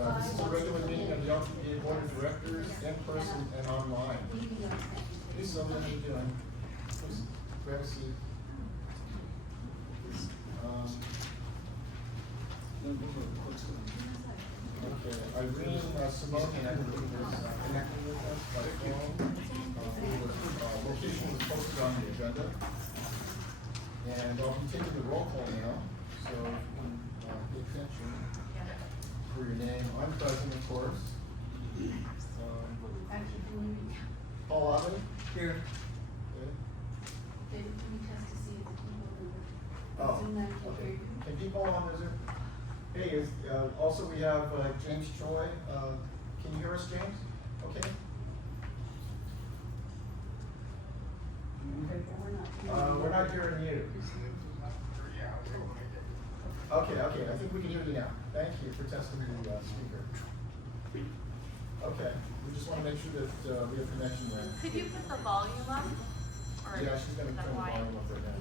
this is a regular meeting of the LTBA Board of Directors, in person and online. Hey Sylvia, how you doing? Please grab a seat. Okay, Irene Simone, I believe, is connecting with us by phone. Location was posted on the agenda. And I'll be taking the roll call now, so if you can pay attention for your name. I'm present, of course. Paul Abbott? Here. Okay. David, can you test to see if the people Oh, Zoom that can hear okay. you? Can people on the Zoom? Hey, also we have James Choi. Can you hear us, James? Okay. We're not hearing you. Okay, I think we can hear you now. Thank you for testing the speaker. Okay, we just want to make sure that we have connection there. Could you put the volume up? Or Yeah, she's going to turn the volume up right now.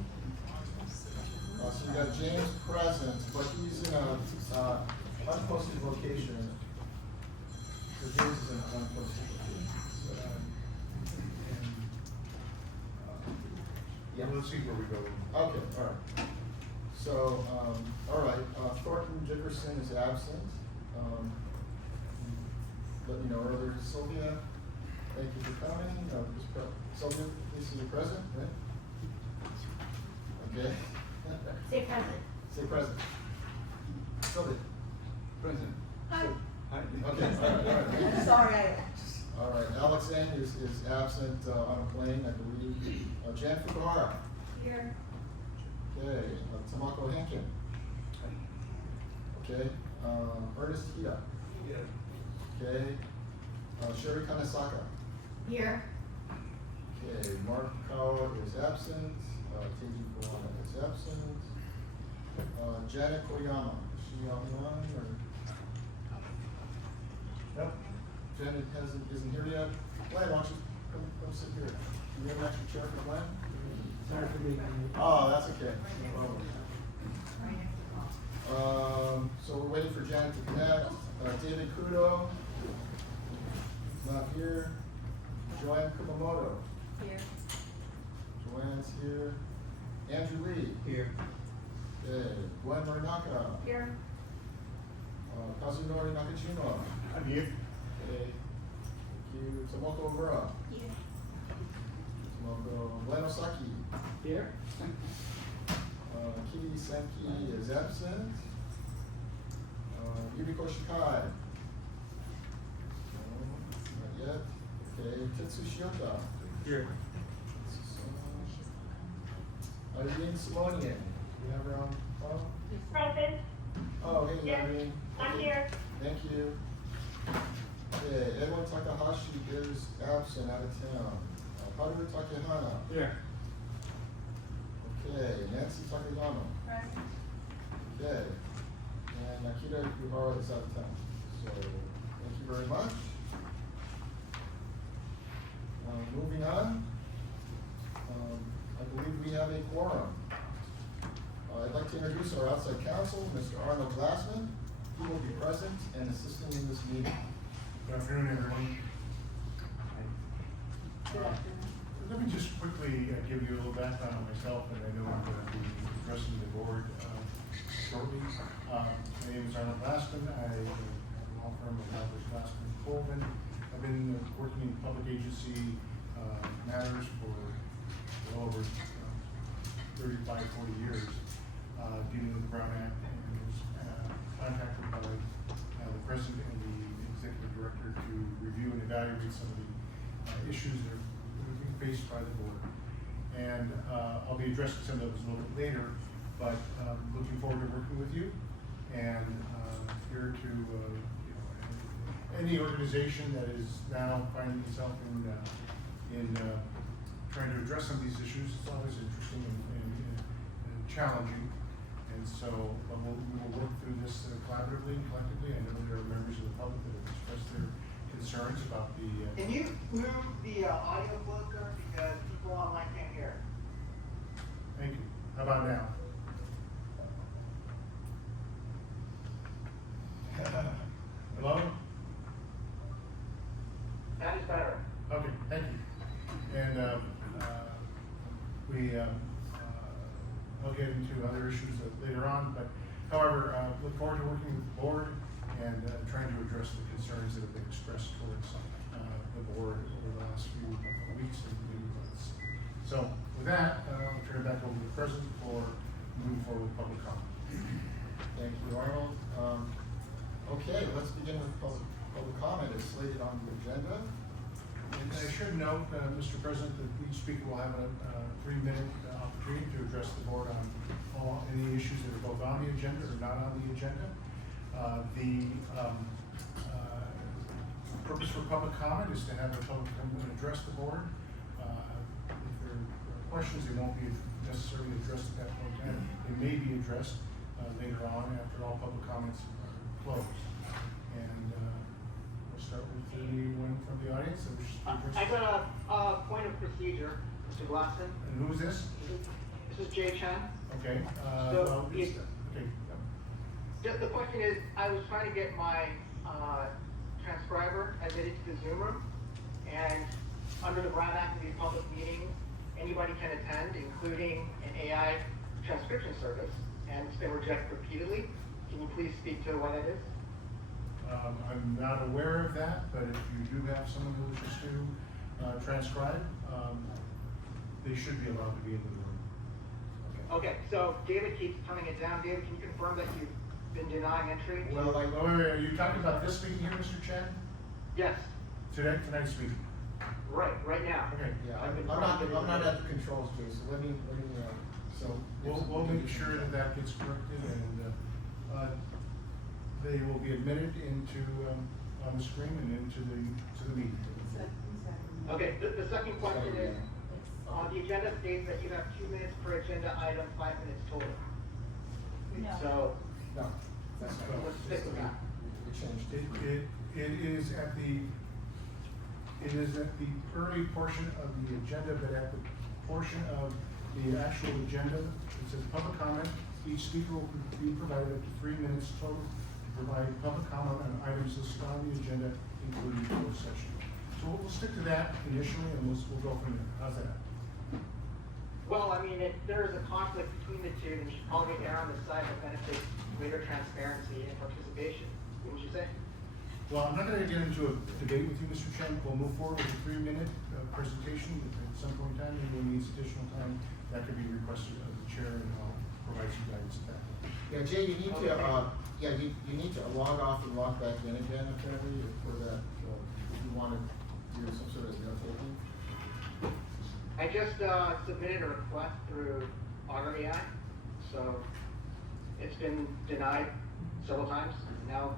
So we got James present, but he's in a unposted location. So James is in an unposted location. So, yeah. Let's see where we go. Okay, all right. So, all right, Thornton Dickerson is absent. Let me know earlier. Sylvia, thank you for coming. Sylvia, please see you present, right? Okay. Say present. Say present. Sylvia. Present. Hi. Hi. Okay, all right. Sorry, All right, Alex Ng is absent on a plane, I believe. Jan Fukuhara. Here. Okay, Tamako Henkin. Okay, Ernest Hida. Okay, Sherry Kanesaka. Here. Okay, Mark Kawa is absent. Teiji Kawano is absent. Janet Koyama, is she on the line or? Nope. Janet isn't here yet. Glenn, why don't you come sit here? Do you have an extra chair for Glenn? Sorry for being Oh, that's okay. No problem. So we're waiting for Janet to connect. David Kudo, not here. Joanne Kumamoto. Here. Joanne's here. Andrew Lee. here. Okay. Gwen Marinaka. Here. Kazunori Nakajima. I'm here. Okay. Thank you. Tomoko Omura. Here. Tomoko Glenn Osaki. Here. Kitty Senki is absent. Yuriko Shikai. Not yet. Okay. Tetsu Shiota. Here. Irene Simonian. You have her on phone? Present. Oh, hey, Yes, Irene. I'm Okay. here. Thank you. Okay, Edwin Takahashi is absent, out of town. Haru Takehana. Here. Okay, Nancy Takayama. Present. Okay, and Akira Yuhara is out of town. So, thank you very much. Moving on, I believe we have a quorum. I'd like to introduce our outside counsel, Mr. Arnold Glassman. He will be present and assisting in this meeting. Good afternoon, everyone. Good afternoon. Let me just quickly give you a little background on myself, and I know I'm going to be addressing the board shortly. My name is Arnold Glassman. I have a law firm of Albert Glassman Coleman. I've been working in public agency matters for well over 35, 40 years, dealing with the Brown Act, and was contacted by the president and the executive director to review and evaluate some of the issues that are being faced by the board. And I'll be addressing some of those a little bit later, but looking forward to working with you, and here to any organization that is now finding itself in trying to address some of these issues. It's always interesting and challenging, and so we will work through this collaboratively and collectively. I know there are members of the public that have expressed their concerns about the. Can you move the audio closer because people online can't hear? Thank you. How about now? Hello? and trying to address the concerns that have been expressed towards the board over the last few weeks and maybe months. So with that, I'll turn it back over to the president for moving forward with public comment. Thank you, Arnold. Okay, let's begin with public comment. It's slated on the agenda. And I should note, Mr. President, that each speaker will have a 3-minute opportunity to address the board on any issues that are both on the agenda or not on the agenda. The purpose for public comment is to have the public come and address the board. If there are questions, they won't be necessarily addressed at that point in time. They may be addressed later on after all public comments are closed. And we'll start with anyone from the audience that wishes to address. I got a point of procedure, Mr. Glassman. And who is this? This is Jay Chen. Okay. So, Okay. The question is, I was trying to get my transcriber admitted to the Zoom room, and under the Brown Act of the public meetings, anybody can attend, including an AI transcription service, and it's been rejected repeatedly. Can you please speak to why that is? I'm not aware of that, but if you do have someone who wishes to transcribe, they should be allowed to be in the room. Okay, so David keeps turning it down. David, can you confirm that you've been denying entry? Well, like, Oh, wait, are you talking about this meeting here, Mr. Chen? Yes, Tonight's meeting? right now. Okay. yeah, I've been I'm trying to get not it. at the controls, Jay, so let me, so. We'll make sure that that gets corrected, and they will be admitted into on the screen and into the meeting. Okay, the second question is, the agenda states that you have 2 minutes per agenda item, 5 minutes total. No. So, No, that's not. Let's stick with that. We changed it. It is at the early portion of the agenda, but at the portion of the actual agenda, it says public comment. Each speaker will be provided up to 3 minutes total to provide public comment on items listed on the agenda, including closed session. So we'll stick to that initially, and we'll go from there. How's that? well, I mean, if there's a conflict between the two, then you should probably err on the side that benefits greater transparency and participation. What would you say? Well, I'm not going to get into a debate with you, Mr. Chen. We'll move forward with a 3-minute presentation. If at some point in time anyone needs additional time, that could be requested of the chair, and I'll provide some guidance at that point. Yeah, Jay, you need to, you need to log off and log back in again apparently for that, if you want to do some sort of note taking. I just submitted a request through Augur AI, so it's been denied several times. Now,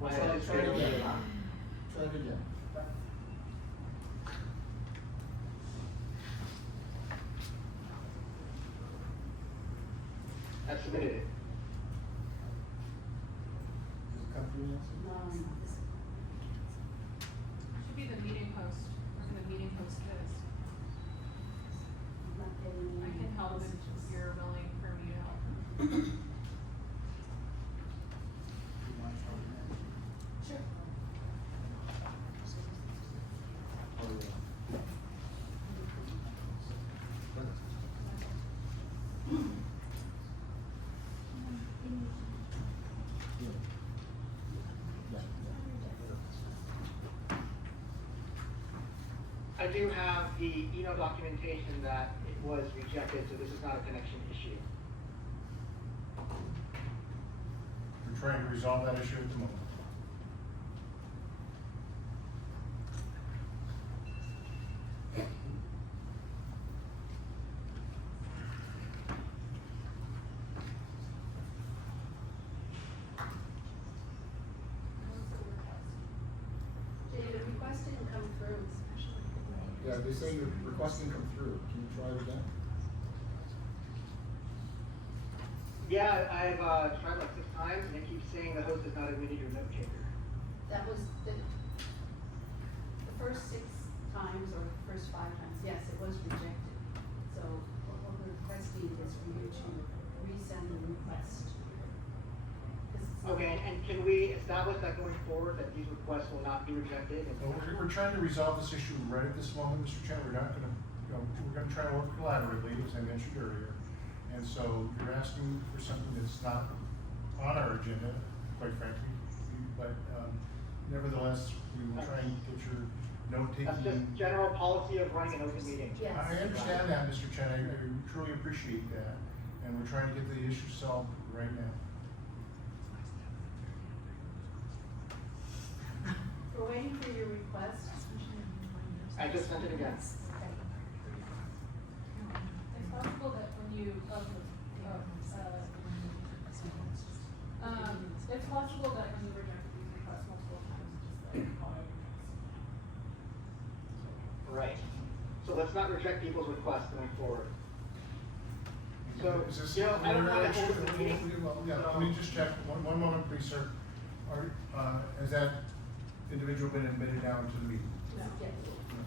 when Try I it just again. Try it again. I submitted it. Does it come through, Nancy? Should be the meeting host, or the meeting host is. I can help if you're willing for me to help. Sure. Oh, yeah. I do have the email documentation that it was rejected, so this is not a connection issue. We're trying to resolve that issue at the moment. Jay, the request didn't come through. Yeah, they say your request didn't come through. Can you try it again? Yeah, I've tried like 6 times, and it keeps saying the host has not admitted your note taker. That was the first 6 times or the first 5 times, yes, it was rejected. So what we're requesting is for you to resend the request. 'Cause it's not- Okay, and can we establish that going forward, that these requests will not be rejected? Well, we're trying to resolve this issue right at this moment, Mr. Chen. We're not gonna, we're gonna try to work collaboratively, as I mentioned earlier. And so you're asking for something that's not on our agenda, quite frankly. but, nevertheless, we will try and get your note-taking. That's just general policy of running an open meeting. Yes. I understand that, Mr. Chen, I truly appreciate that, and we're trying to get the issue solved right now. We're waiting for your request. I just sent it again. It's possible that when you, it's possible that when you reject these requests multiple times, just like call it. Right. So let's not reject people's requests going forward. So, Is this- you know, I don't want to hold the meeting. Well, yeah, so- let me just check, one moment, please, sir. Has that individual been admitted now into the meeting? No. Yes.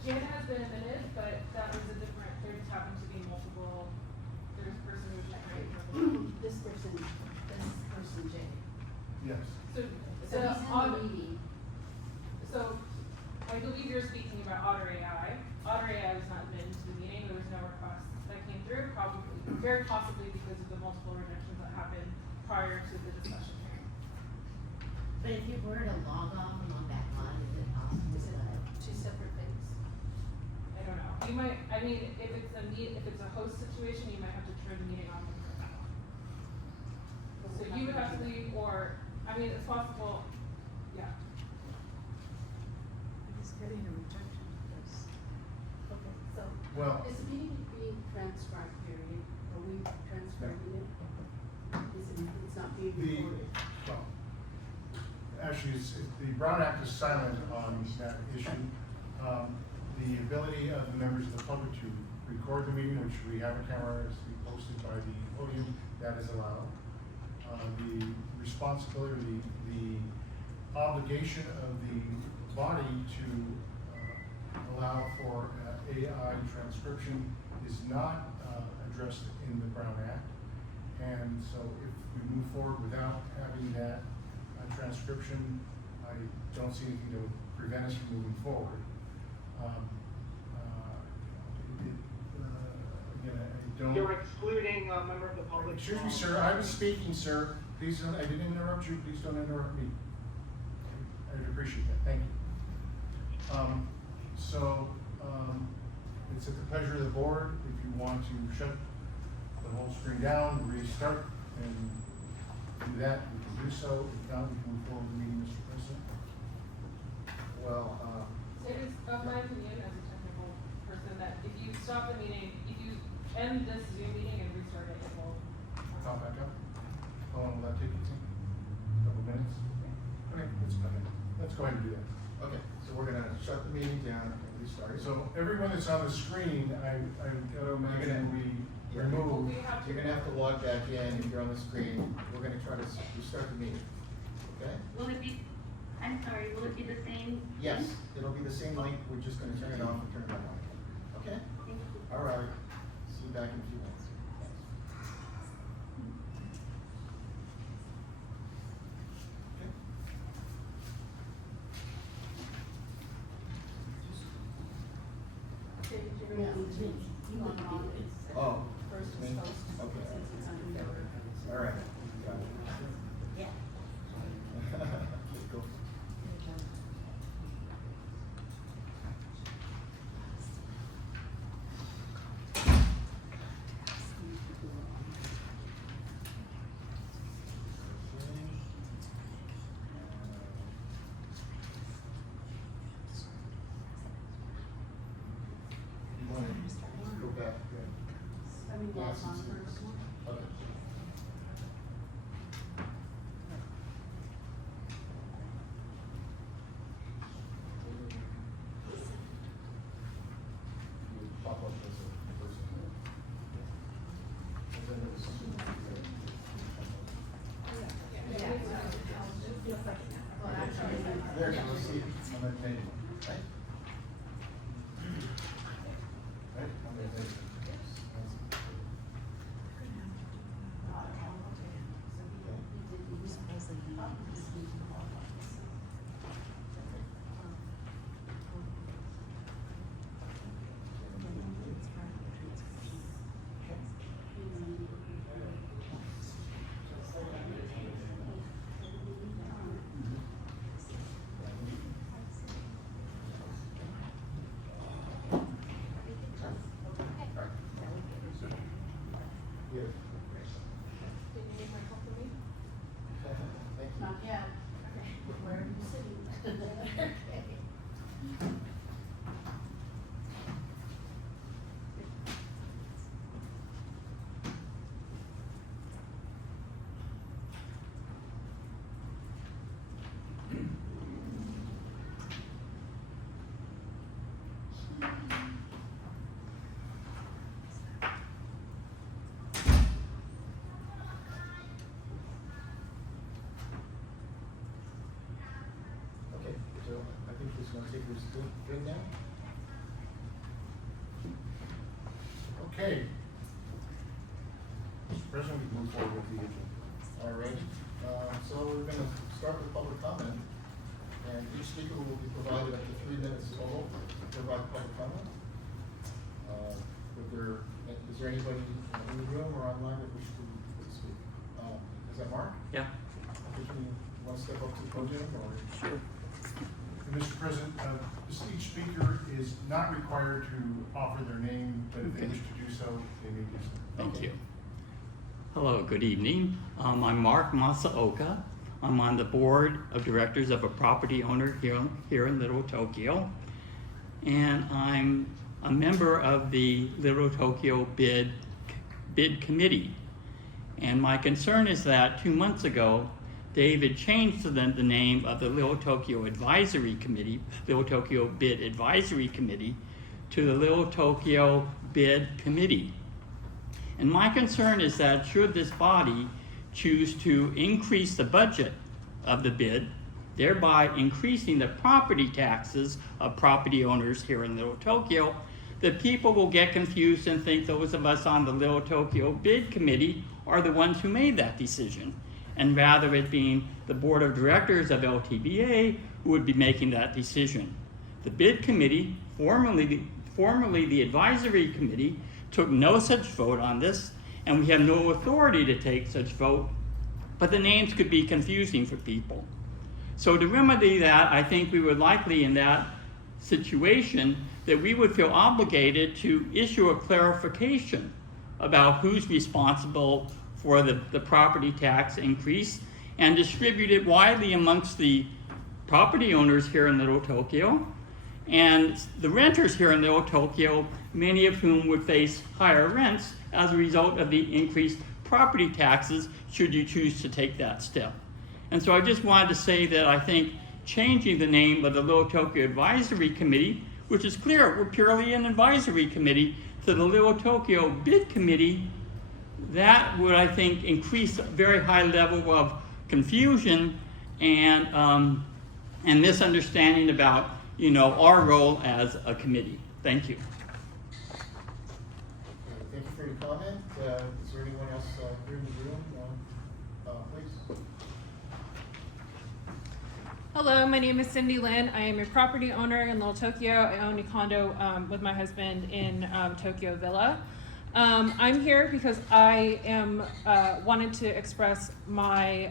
Jan has been admitted, but that was a different, there just happened to be multiple, there's a person who's not right. This person, Jay. Yes. So, So he's in the meeting. So, I believe you're speaking about Otter AI. Otter AI was not admitted to the meeting, there was no request that came through, probably, very possibly because of the multiple rejections that happened prior to the discussion hearing. But if you were to log off and log back on, is it possible Is it to? two separate things? I don't know, you might, I mean, if it's a host situation, you might have to turn the meeting on and turn it off. So you would have to leave, or, I mean, it's possible, yeah. He's getting a rejection for this. Okay, so. Well- Is the meeting being transcribed, period? Are we transcribing it? It's not being The, recorded? well, actually, the Brown Act is silent on that issue. The ability of the members of the public to record the meeting, which we have a camera, is to be posted by the podium, that is allowed. The responsibility, the obligation of the body to allow for AI transcription is not addressed in the Brown Act. And so if we move forward without having that transcription, I don't see anything that would prevent us from moving forward. Again, I don't. You're excluding a member of the public. Excuse me, sir, I was speaking, sir. Please don't, I didn't interrupt you. Please don't interrupt me. I'd appreciate that. Thank you. It's at the pleasure of the board. If you want to shut the whole screen down, restart, and do that, we can do so. If not, we can move forward with the meeting, Mr. President. Well, It is of my opinion as a technical person that if you stop the meeting, if you end this Zoom meeting and restart it, it will. Pop back up. How long will that take you? Couple minutes? Okay, let's go ahead and do that. okay, so we're gonna shut the meeting down and restart. So everyone that's on the screen, I gotta imagine we Yeah. remove. You're gonna have to log back in if you're on the screen. We're gonna try to restart the meeting, okay? Will it be, I'm sorry, will it be the same? Yes, it'll be the same link. We're just gonna turn it off and turn it back on. Okay? Thank you. All right. See you back in a few minutes. Okay. You're gonna need to, you want to do it. Oh. First me? is host, Okay. since it's under your. All right. Got it. Yeah. Let's go. You want to go back? I mean, log on first. Okay. You pop up as a person. And then there was something. Well, actually, There, you'll see on that table, right? Right, on that table. Okay. Okay, so I think this is gonna take us good now. Okay. Mr. President, we can move forward with the agenda. All right, so we're gonna start with public comment, and each speaker will be provided up to 3 minutes total to provide public comment. Is there anybody in the room or online that wishes to speak? Is that Mark? Yeah. Would you want to step up to the podium, or? Sure. Mr. President, each speaker is not required to offer their name, but if they Okay. wish to do so, they may do so. Thank you. Hello, good evening. I'm Mark Masaoka. I'm on the board of directors of a property owner here in Little Tokyo. And I'm a member of the Little Tokyo bid committee. And my concern is that 2 months ago, David changed the name of the Little Tokyo Advisory Committee, Little Tokyo Bid Advisory Committee, to the Little Tokyo Bid Committee. And my concern is that should this body choose to increase the budget of the bid, thereby increasing the property taxes of property owners here in Little Tokyo, that people will get confused and think those of us on the Little Tokyo Bid Committee are the ones who made that decision, and rather it being the board of directors of LTBA who would be making that decision. The bid committee, formerly the advisory committee, took no such vote on this, and we have no authority to take such vote, but the names could be confusing for people. So to remedy that, I think we would likely in that situation that we would feel obligated to issue a clarification about who's responsible for the property tax increase and distribute it widely amongst the property owners here in Little Tokyo and the renters here in Little Tokyo, many of whom would face higher rents as a result of the increased property taxes should you choose to take that step. And so I just wanted to say that I think changing the name of the Little Tokyo Advisory Committee, which is clear, we're purely an advisory committee, to the Little Tokyo Bid Committee, that would, I think, increase a very high level of confusion and misunderstanding about, our role as a committee. Thank you. Thank you for your comment. Is there anyone else here in the room? Please. Hello, my name is Cindy Lin. I am a property owner in Little Tokyo. I own a condo with my husband in Tokyo Villa. I'm here because I am wanted to express my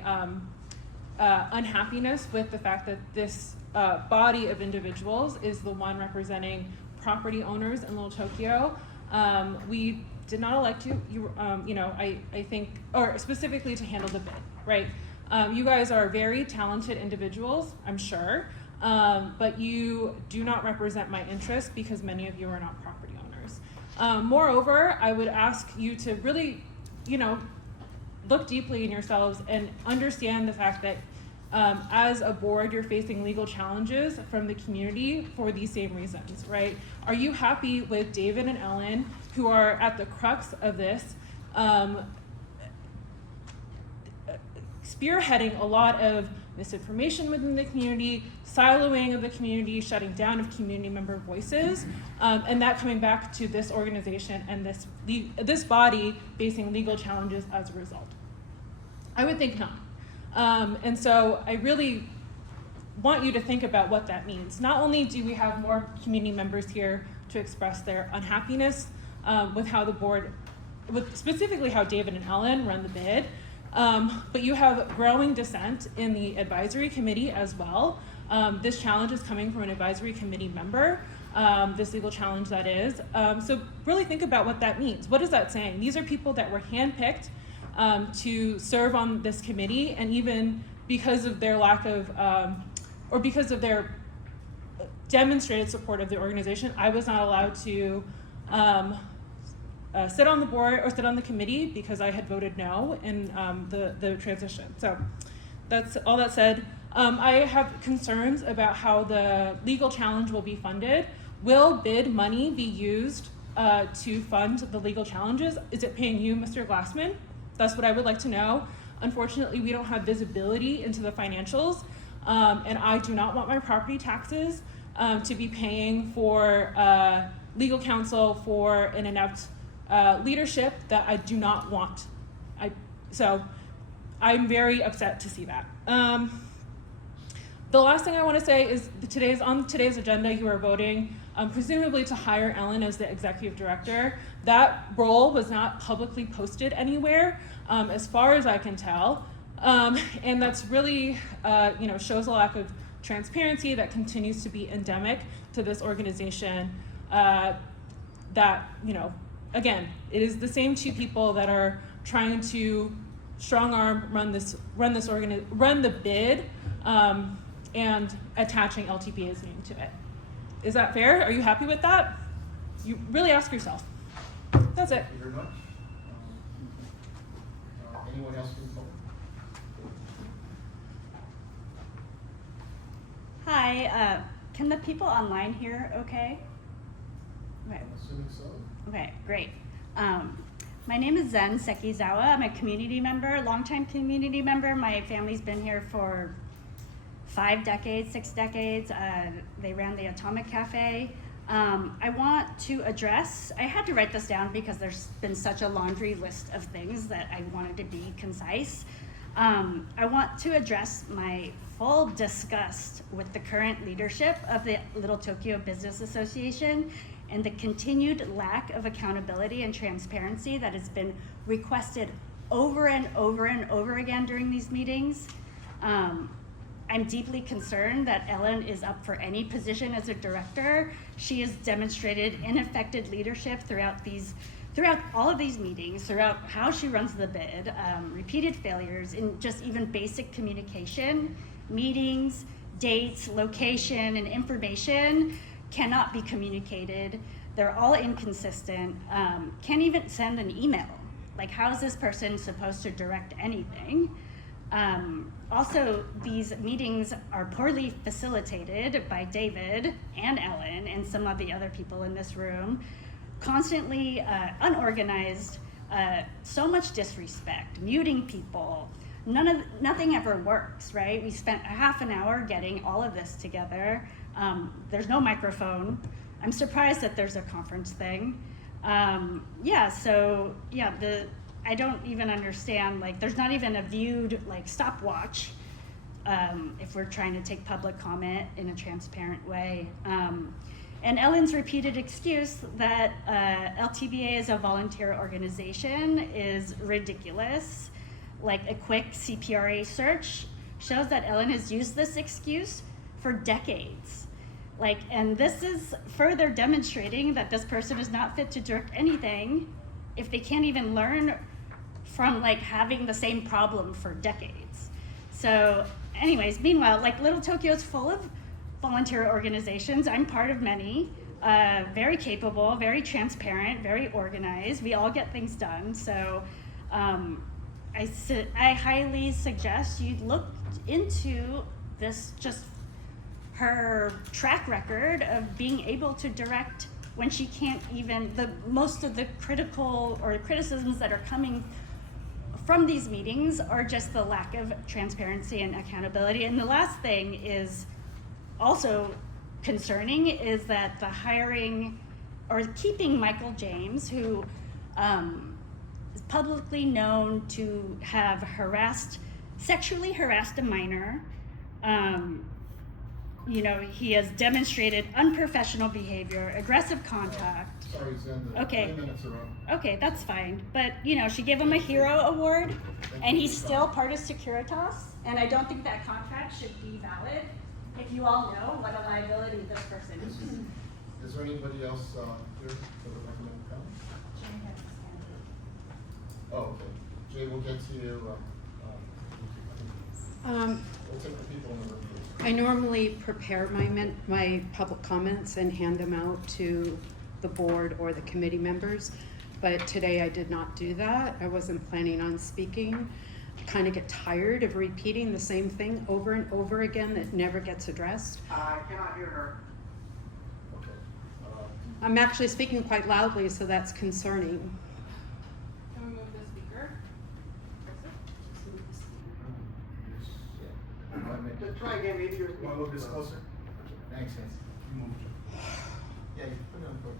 unhappiness with the fact that this body of individuals is the one representing property owners in Little Tokyo. We did not elect you. I think, or specifically to handle the bid, right? You guys are very talented individuals, I'm sure, but you do not represent my interests because many of you are not property owners. Moreover, I would ask you to really, look deeply in yourselves and understand the fact that as a board, you're facing legal challenges from the community for these same reasons, right? Are you happy with David and Ellen, who are at the crux of this, spearheading a lot of misinformation within the community, siloing of the community, shutting down of community member voices, and that coming back to this organization and this body facing legal challenges as a result? I would think not. And so I really want you to think about what that means. Not only do we have more community members here to express their unhappiness with how the board, with specifically how David and Ellen run the bid, but you have growing dissent in the advisory committee as well. This challenge is coming from an advisory committee member, this legal challenge that is. So really think about what that means. What is that saying? These are people that were handpicked to serve on this committee, and even because of their lack of or because of their demonstrated support of the organization, I was not allowed to sit on the board or sit on the committee because I had voted no in the transition. So that's all that said. I have concerns about how the legal challenge will be funded. Will bid money be used to fund the legal challenges? Is it paying you, Mr. Glassman? That's what I would like to know. Unfortunately, we don't have visibility into the financials, and I do not want my property taxes to be paying for legal counsel for an inept leadership that I do not want. So I'm very upset to see that. The last thing I want to say is on today's agenda, you are voting presumably to hire Ellen as the executive director. That role was not publicly posted anywhere, as far as I can tell, and that's really shows a lack of transparency that continues to be endemic to this organization. That again, it is the same two people that are trying to strong arm run the bid. And attaching LTBA's name to it. Is that fair? Are you happy with that? You really ask yourself. That's it. Thank you very much. Anyone else can call? Hi, can the people online hear okay? Okay, I'm assuming so. okay, great. My name is Zen Sekizawa. I'm a community member, longtime community member. My family's been here for 5 decades, 6 decades. They ran the Atomic Cafe. I want to address, I had to write this down because there's been such a laundry list of things that I wanted to be concise. I want to address my full disgust with the current leadership of the Little Tokyo Business Association and the continued lack of accountability and transparency that has been requested over and over and over again during these meetings. I'm deeply concerned that Ellen is up for any position as a director. She has demonstrated ineffective leadership throughout all of these meetings, throughout how she runs the bid, repeated failures in just even basic communication, meetings, dates, location, and information cannot be communicated. They're all inconsistent, can't even send an email. Like, how is this person supposed to direct anything? Also, these meetings are poorly facilitated by David and Ellen and some of the other people in this room. Constantly unorganized, so much disrespect, muting people. Nothing ever works, right? We spent a half an hour getting all of this together. There's no microphone. I'm surprised that there's a conference thing. I don't even understand, like, there's not even a viewed, like, stopwatch if we're trying to take public comment in a transparent way. And Ellen's repeated excuse that LTBA is a volunteer organization is ridiculous. Like, a quick CPRA search shows that Ellen has used this excuse for decades. Like, and this is further demonstrating that this person is not fit to direct anything if they can't even learn from, like, having the same problem for decades. So anyways, meanwhile, like, Little Tokyo is full of volunteer organizations. I'm part of many, very capable, very transparent, very organized. We all get things done. So I highly suggest you look into this, just her track record of being able to direct when she can't even, most of the criticisms that are coming from these meetings are just the lack of transparency and accountability. And the last thing is also concerning is that the hiring or keeping Michael James, who is publicly known to have sexually harassed a minor. He has demonstrated unprofessional behavior, aggressive contact. Sorry, Zen, the Okay. 3 minutes are up. Okay, that's fine. But, she gave him a hero award, and he's still part of Securitas, and I don't think that contract should be valid if you all know what a liability this person is. Is there anybody else here that would like to make a comment? Oh, okay. Jay, we'll get to you. We'll take the people in the room, please. I normally prepare my public comments and hand them out to the board or the committee members, but today I did not do that. I wasn't planning on speaking. I kind of get tired of repeating the same thing over and over again that never gets addressed. I cannot hear her. Okay. I'm actually speaking quite loudly, so that's concerning. Can we move the speaker? Just try again, maybe you're. Want to move this closer? Thanks, Nancy. You moved it. Yeah, you put it on board.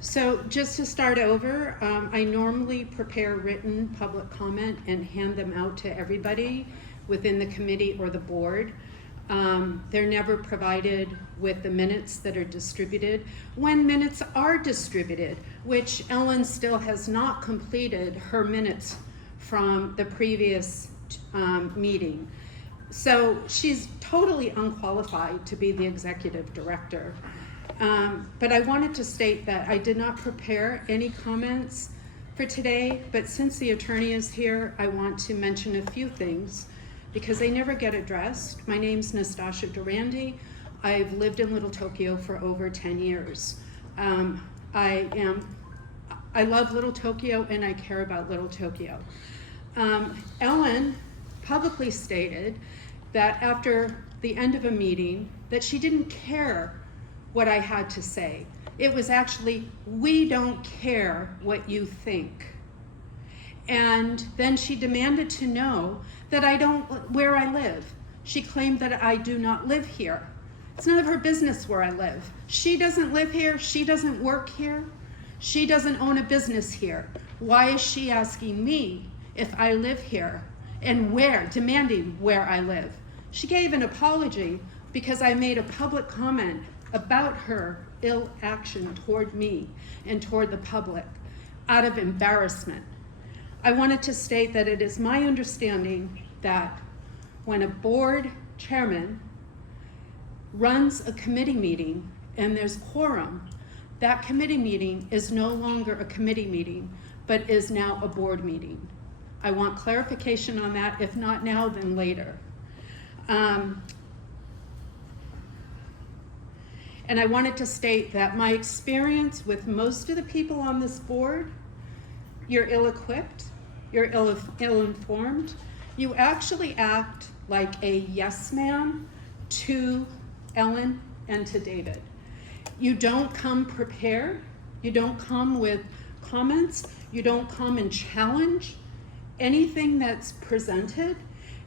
So just to start over, I normally prepare written public comment and hand them out to everybody within the committee or the board. They're never provided with the minutes that are distributed. When minutes are distributed, which Ellen still has not completed her minutes from the previous meeting. So she's totally unqualified to be the executive director. But I wanted to state that I did not prepare any comments for today, but since the attorney is here, I want to mention a few things because they never get addressed. My name's Nastasha Durandi. I've lived in Little Tokyo for over 10 years. I love Little Tokyo and I care about Little Tokyo. Ellen publicly stated that after the end of a meeting that she didn't care what I had to say. It was actually, we don't care what you think. And then she demanded to know that where I live. She claimed that I do not live here. It's none of her business where I live. She doesn't live here, she doesn't work here, she doesn't own a business here. Why is she asking me if I live here and demanding where I live? She gave an apology because I made a public comment about her ill action toward me and toward the public out of embarrassment. I wanted to state that it is my understanding that when a board chairman runs a committee meeting and there's quorum, that committee meeting is no longer a committee meeting, but is now a board meeting. I want clarification on that, if not now, then later. And I wanted to state that my experience with most of the people on this board, you're ill-equipped, you're ill-informed, you actually act like a yes man to Ellen and to David. You don't come prepared, you don't come with comments, you don't come and challenge anything that's presented.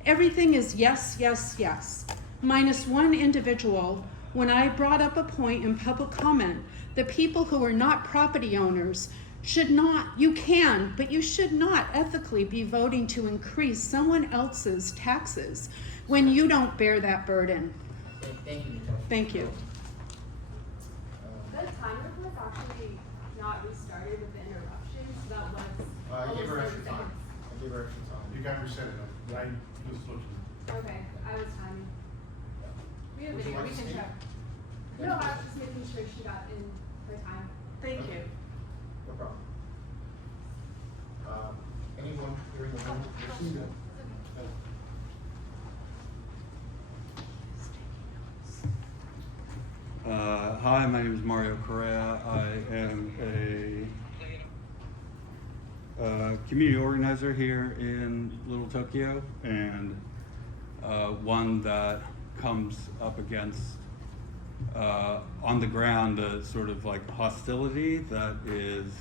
Everything is yes, yes, yes, minus one individual. When I brought up a point in public comment, the people who are not property owners should not, you can, but you should not ethically be voting to increase someone else's taxes when you don't bear that burden. Thank you. Thank you. The timer was actually not restarted with the interruptions. That was. I gave her almost extra 30 time. seconds. I gave her extra time. You got reset it up. I just looked at it. Okay, I was timing. We have Would you video, like we to can speak? check. No, I was just making sure she got in her time. Thank Okay. No problem. Anyone here in the room? Hi, my name is Mario Correa. I am a community organizer here in Little Tokyo, and one that comes up against on the ground a sort of like hostility that is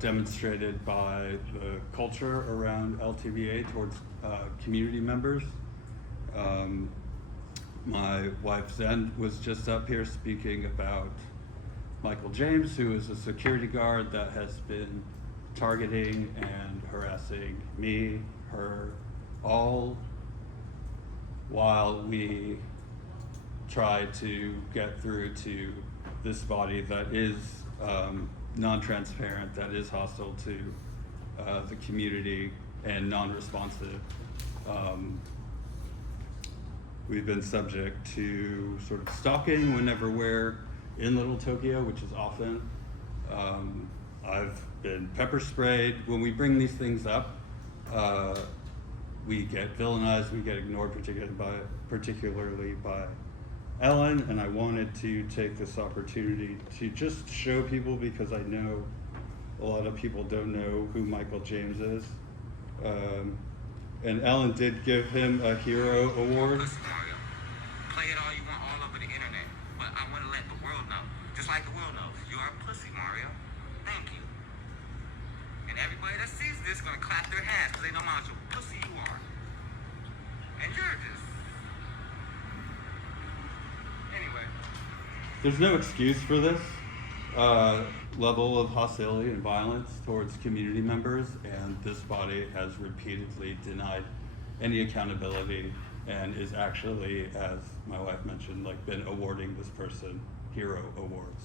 demonstrated by the culture around LTBA towards community members. My wife Zen was just up here speaking about Michael James, who is a security guard that has been targeting and harassing me, her, all while we try to get through to this body that is non-transparent, that is hostile to the community and non-responsive. We've been subject to sort of stalking whenever we're in Little Tokyo, which is often. I've been pepper sprayed. When we bring these things up, we get villainized, we get ignored, particularly by Ellen, and I wanted to take this opportunity to just show people, because I know a lot of people don't know who Michael James is. And Ellen did give him a hero award. Play it all you want all over the internet, but I want to let the world know, just like the world knows, you are a pussy, Mario. Thank you. And everybody that sees this is gonna clap their hands because they know how much of a pussy you are. And you're just... Anyway. There's no excuse for this level of hostility and violence towards community members, and this body has repeatedly denied any accountability and is actually, as my wife mentioned, like been awarding this person hero awards.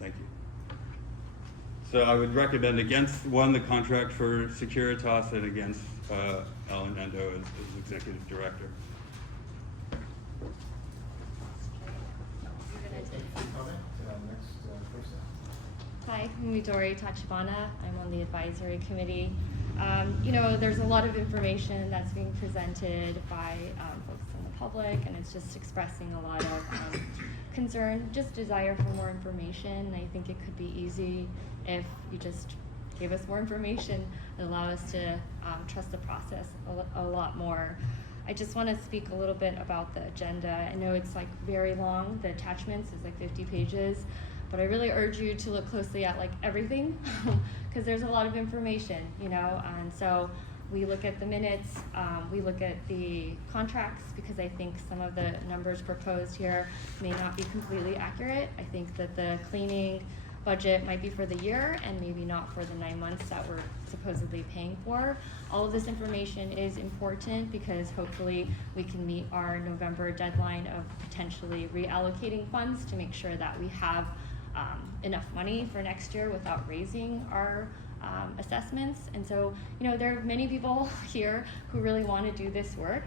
Thank you. So I would recommend against, one, the contract for Securitas, and against Ellen Endo as executive director. Hi, I'm Midori Tachibana. I'm on the advisory committee. You know, there's a lot of information that's being presented by folks in the public, and it's just expressing a lot of concern, just desire for more information. I think it could be easy if you just gave us more information and allow us to trust the process a lot more. I just want to speak a little bit about the agenda. I know it's like very long. The attachments is like 50 pages. But I really urge you to look closely at like everything because there's a lot of information, you know, and so we look at the minutes, we look at the contracts because I think some of the numbers proposed here may not be completely accurate. I think that the cleaning budget might be for the year and maybe not for the 9 months that we're supposedly paying for. All of this information is important because hopefully we can meet our November deadline of potentially reallocating funds to make sure that we have enough money for next year without raising our assessments. And so, you know, there are many people here who really want to do this work.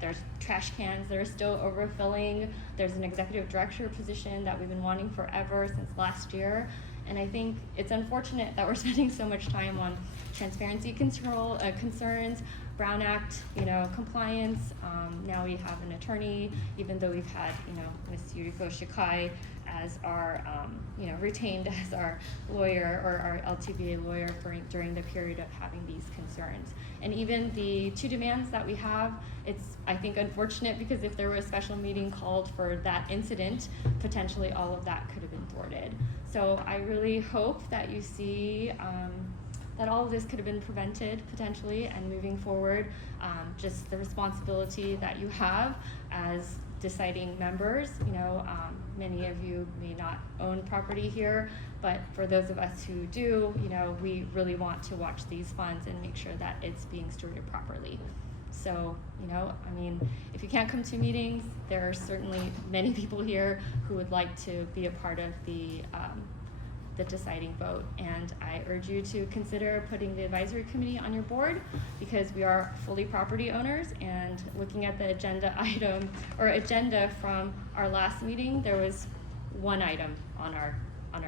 There's trash cans that are still overfilling. There's an executive director position that we've been wanting forever since last year. And I think it's unfortunate that we're spending so much time on transparency concerns, Brown Act, you know, compliance. Now we have an attorney, even though we've had, you know, Ms. Yuriko Shikai as our, you know, retained as our lawyer or our LTBA lawyer during the period of having these concerns. And even the 2 demands that we have, it's, I think, unfortunate because if there were a special meeting called for that incident, potentially all of that could have been thwarted. So I really hope that you see that all of this could have been prevented potentially, and moving forward, just the responsibility that you have as deciding members. You know, many of you may not own property here, but for those of us who do, you know, we really want to watch these funds and make sure that it's being stewarded properly. So, you know, I mean, if you can't come to meetings, there are certainly many people here who would like to be a part of the deciding vote. And I urge you to consider putting the advisory committee on your board because we are fully property owners. And looking at the agenda item or agenda from our last meeting, there was 1 item on our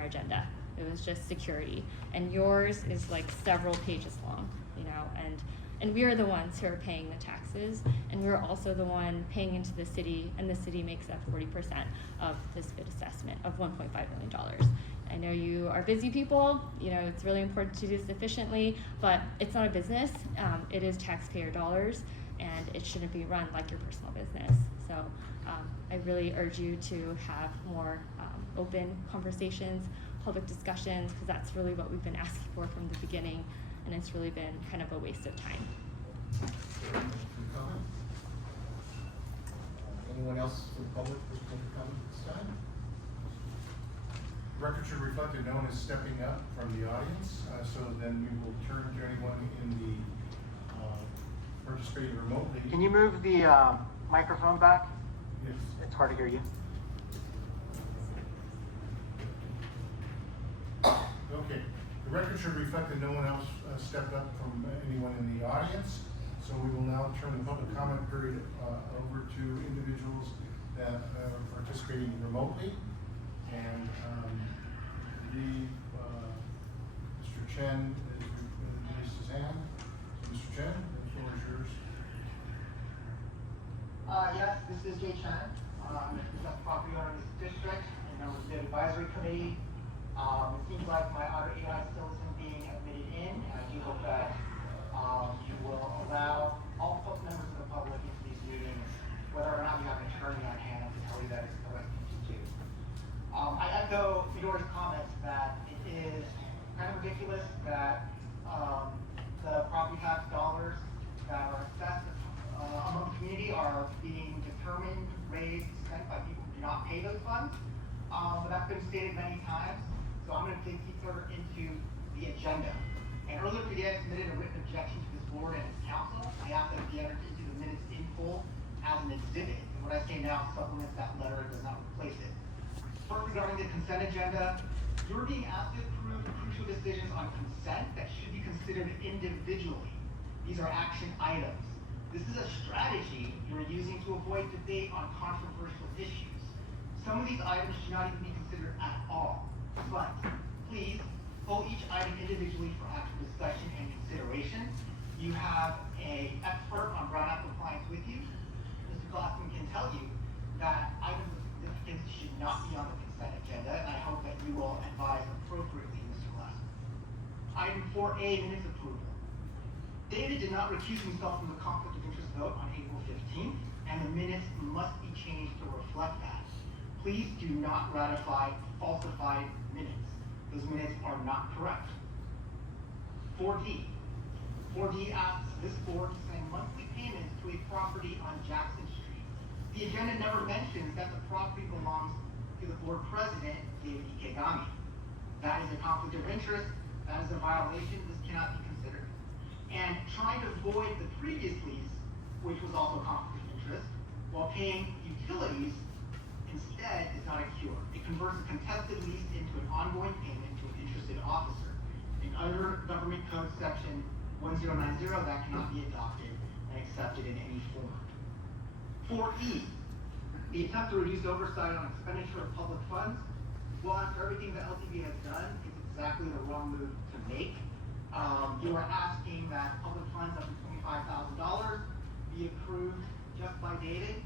agenda. It was just security. And yours is like several pages long, you know, and we are the ones who are paying the taxes, and we're also the one paying into the city, and the city makes up 40% of this bid assessment of $1.5 million. I know you are busy people, you know, it's really important to do this efficiently, but it's not a business. It is taxpayer dollars, and it shouldn't be run like your personal business. So I really urge you to have more open conversations, public discussions, because that's really what we've been asking for from the beginning, and it's really been kind of a waste of time. Anyone else from the public wishing to comment at this time? Record should reflect that no one is stepping up from the audience, so then we will turn to anyone in the participating remotely. Can you move the microphone back? Yes. It's hard to hear you. Okay. The record should reflect that no one else stepped up from anyone in the audience. So we will now turn the public comment period over to individuals that are participating remotely. And Mr. Chen has raised his hand. Yes, this is Jay Chen. I'm the property owner in this district and I'm with the advisory committee. It seems like my Otter AI still isn't being admitted in, and I do hope that you will allow all members of the public into these meetings, whether or not you have an attorney on hand to tell you that it's the right thing to do. I echo Midori's comments that it is kind of ridiculous that the property tax dollars that are assessed among the community are being determined, raised, spent by people who do not pay those funds. But that's been stated many times, so I'm going to dig further into the agenda. And earlier today, I submitted a written objection to this board and its council. I asked that it be entered into the minutes in full as an exhibit. And what I say now supplements that letter and does not replace it. First, regarding the consent agenda, you're being asked to approve crucial decisions on consent that should be considered individually. These are action items. This is a strategy you're using to avoid debate on controversial issues. Some of these items should not even be considered at all. But please, pull each item individually for active discussion and consideration. You have an expert on Brown Act compliance with you. Mr. Glassman can tell you that items of significance should not be on the consent agenda, and I hope that you will advise appropriately, Mr. Glassman. Item 4A, minutes approval. David did not recuse himself from the conflict of interest vote on April 15th, and the minutes must be changed to reflect that. Please do not ratify falsified minutes. Those minutes are not correct. 4D. 4D asks this board to send monthly payments to a property on Jackson Street. The agenda never mentions that the property belongs to the board president, David Ikegami. That is a conflict of interest. That is a violation. This cannot be considered. And trying to avoid the previous lease, which was also a conflict of interest, while paying utilities instead is not a cure. It converts a contested lease into an ongoing payment to an interested officer. And under Government Code Section 1090, that cannot be adopted and accepted in any form. 4E, the attempt to reduce oversight on expenditure of public funds. Well, after everything that LTBA has done, it's exactly the wrong move to make. You are asking that public funds up to $25,000 be approved just by David,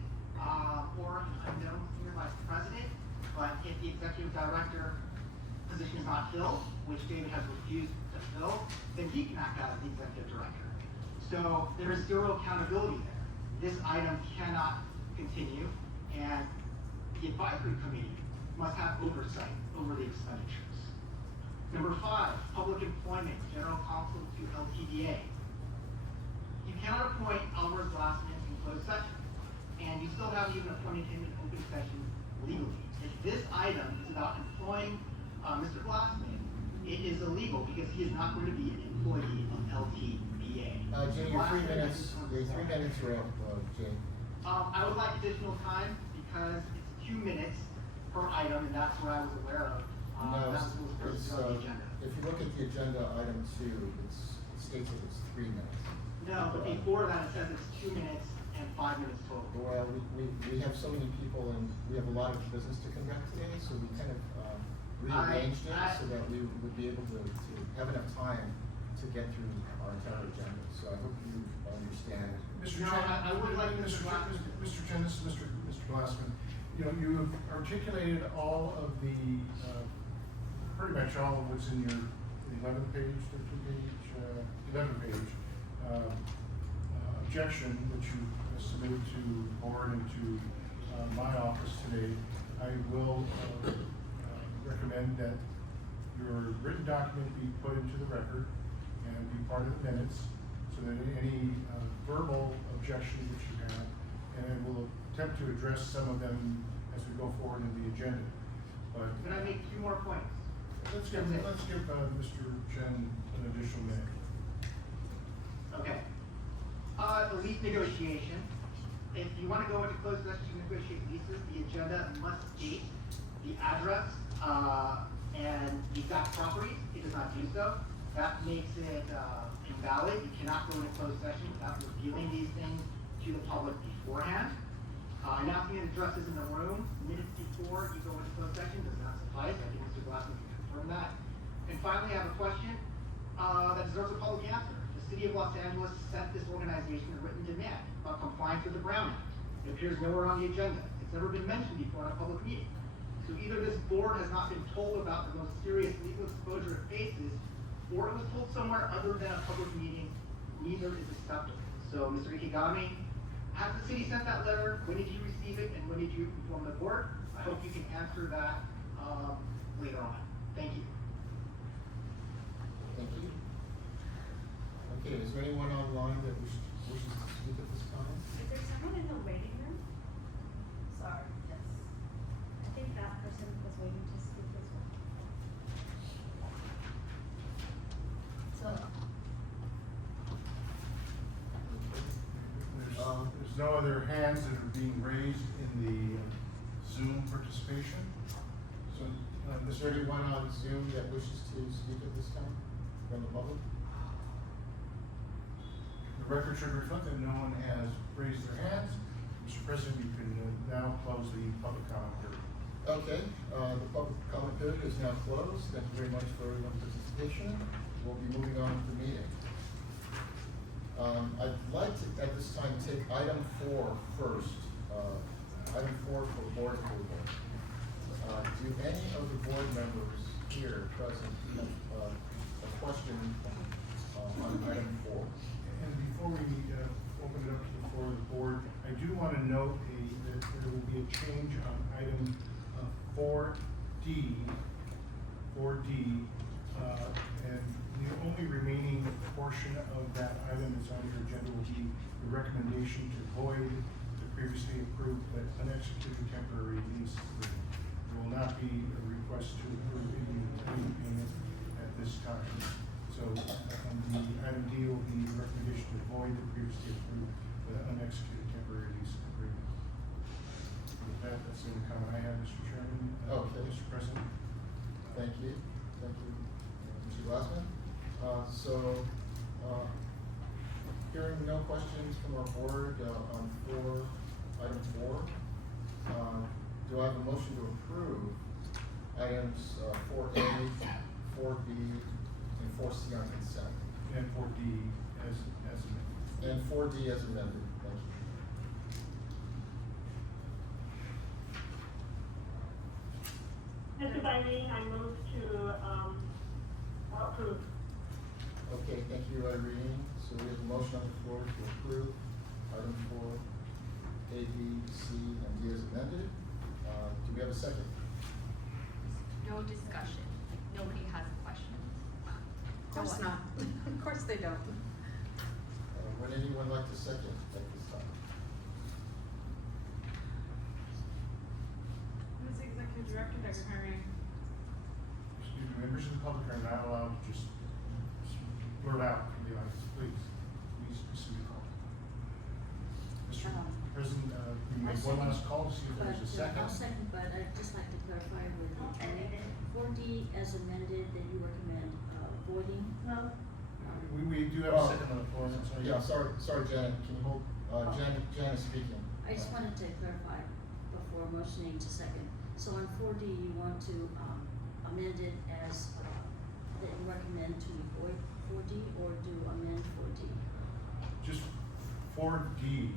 or unknown senior vice president. But if the executive director position is not filled, which David has refused to fill, then he can act as the executive director. So there is zero accountability there. This item cannot continue, and the advisory committee must have oversight over the expenditures. Number 5, public employment, general counsel to LTBA. You cannot appoint Albert Glassman in closed session, and you still haven't even appointed him in open session legally. If this item is about employing Mr. Glassman, it is illegal because he is not going to be an employee of LTBA. Jay, your 3 minutes, are up, Jay. I would like additional time because it's 2 minutes per item, and that's what I was aware of. No, That's what was posted on the agenda. if you look at the agenda, item 2, it states that it's 3 minutes. No, but before that, it says it's 2 minutes and 5 minutes total. Well, we have so many people and we have a lot of business to conduct today, so we kind of rearranged it so that we would be able to have enough time to get through our entire agenda. So I hope you understand. Mr. No, Chen, I would like Mr. Chen, this is Mr. Glassman. You know, you have articulated all of the, pretty much all of what's in your 11th page, 11th page objection that you submitted to the board and to my office today. I will recommend that your written document be put into the record and be part of the minutes, so that any verbal objections that you have, and we'll attempt to address some of them as we go forward in the agenda. But Can I make 2 more points? let's give Mr. Chen an additional minute. Okay. The lease negotiation. If you want to go into closed session to negotiate leases, the agenda must state the address and the exact properties. It does not do so. That makes it invalid. You cannot go into closed session without revealing these things to the public beforehand. Announcing the addresses in the room minutes before you go into closed session does not suffice. I think Mr. Glassman can confirm that. And finally, I have a question that deserves a public answer. The City of Los Angeles sent this organization a written demand about compliance with the Brown Act. It appears nowhere on the agenda. It's never been mentioned before in a public meeting. So either this board has not been told about the most serious legal exposure it faces, or it was told somewhere other than a public meeting. Neither is acceptable. So, Mr. Ikigami, has the city sent that letter? When did you receive it, and when did you inform the board? I hope you can answer that later on. Thank you. Thank you. Okay, is there anyone online that wishes to speak at this time? Is there someone in the waiting room? Sorry, yes. I think that person was waiting to speak as well. So, There's no other hands that are being raised in the Zoom participation. So, is there anyone on Zoom that wishes to speak at this time from the public? The record should reflect that no one has raised their hands. Mr. President, you can now close the public comment period. Okay, the public comment period is now closed. Thank you very much for everyone's participation. We'll be moving on with the meeting. I'd like to, at this time, take item 4 first. Item 4 for board approval. Do any of the board members here present have a question on item 4? And before we open it up to the floor of the board, I do want to note that there will be a change on item 4D. 4D, and the only remaining portion of that item that's on your agenda will be the recommendation to void the previously approved but unexecuted temporary lease agreement. There will not be a request to approve any payment at this time. So the item D will be the recommendation to void the previously approved but unexecuted temporary lease agreement. With that, that's the only comment I have, Mr. Chairman. Okay. Mr. President. Thank you. Thank you, Mr. Glassman. Hearing no questions from our board on item 4, do I have a motion to approve items 4A, 4B, and 4C on consent? And 4D as amended. And 4D as amended. Thank you. Mr. Binding, I move to approve. Okay, thank you, Irene. So we have a motion on the floor to approve item 4, A, B, C, and D as amended. Do we have a second? No discussion. Nobody has questions. Of course not. Of course they don't. Would anyone like to second at this time? Who's the executive director that you're hiring? Excuse me, members of the public are not allowed to just blurt out from the audience, please. Please proceed to call. Mr. President, we make one last call to see if there's a second. I'll second, but I'd just like to clarify with Attorney. 4D as amended, that you recommend voiding. No. We do have a second on the floor, I'm sorry. Yeah, sorry, Janet. Can you hold? Janet is speaking. I just wanted to clarify before motioning to second. So on 4D, you want to amend it as that you recommend to void 4D, or do amend 4D? Just 4D,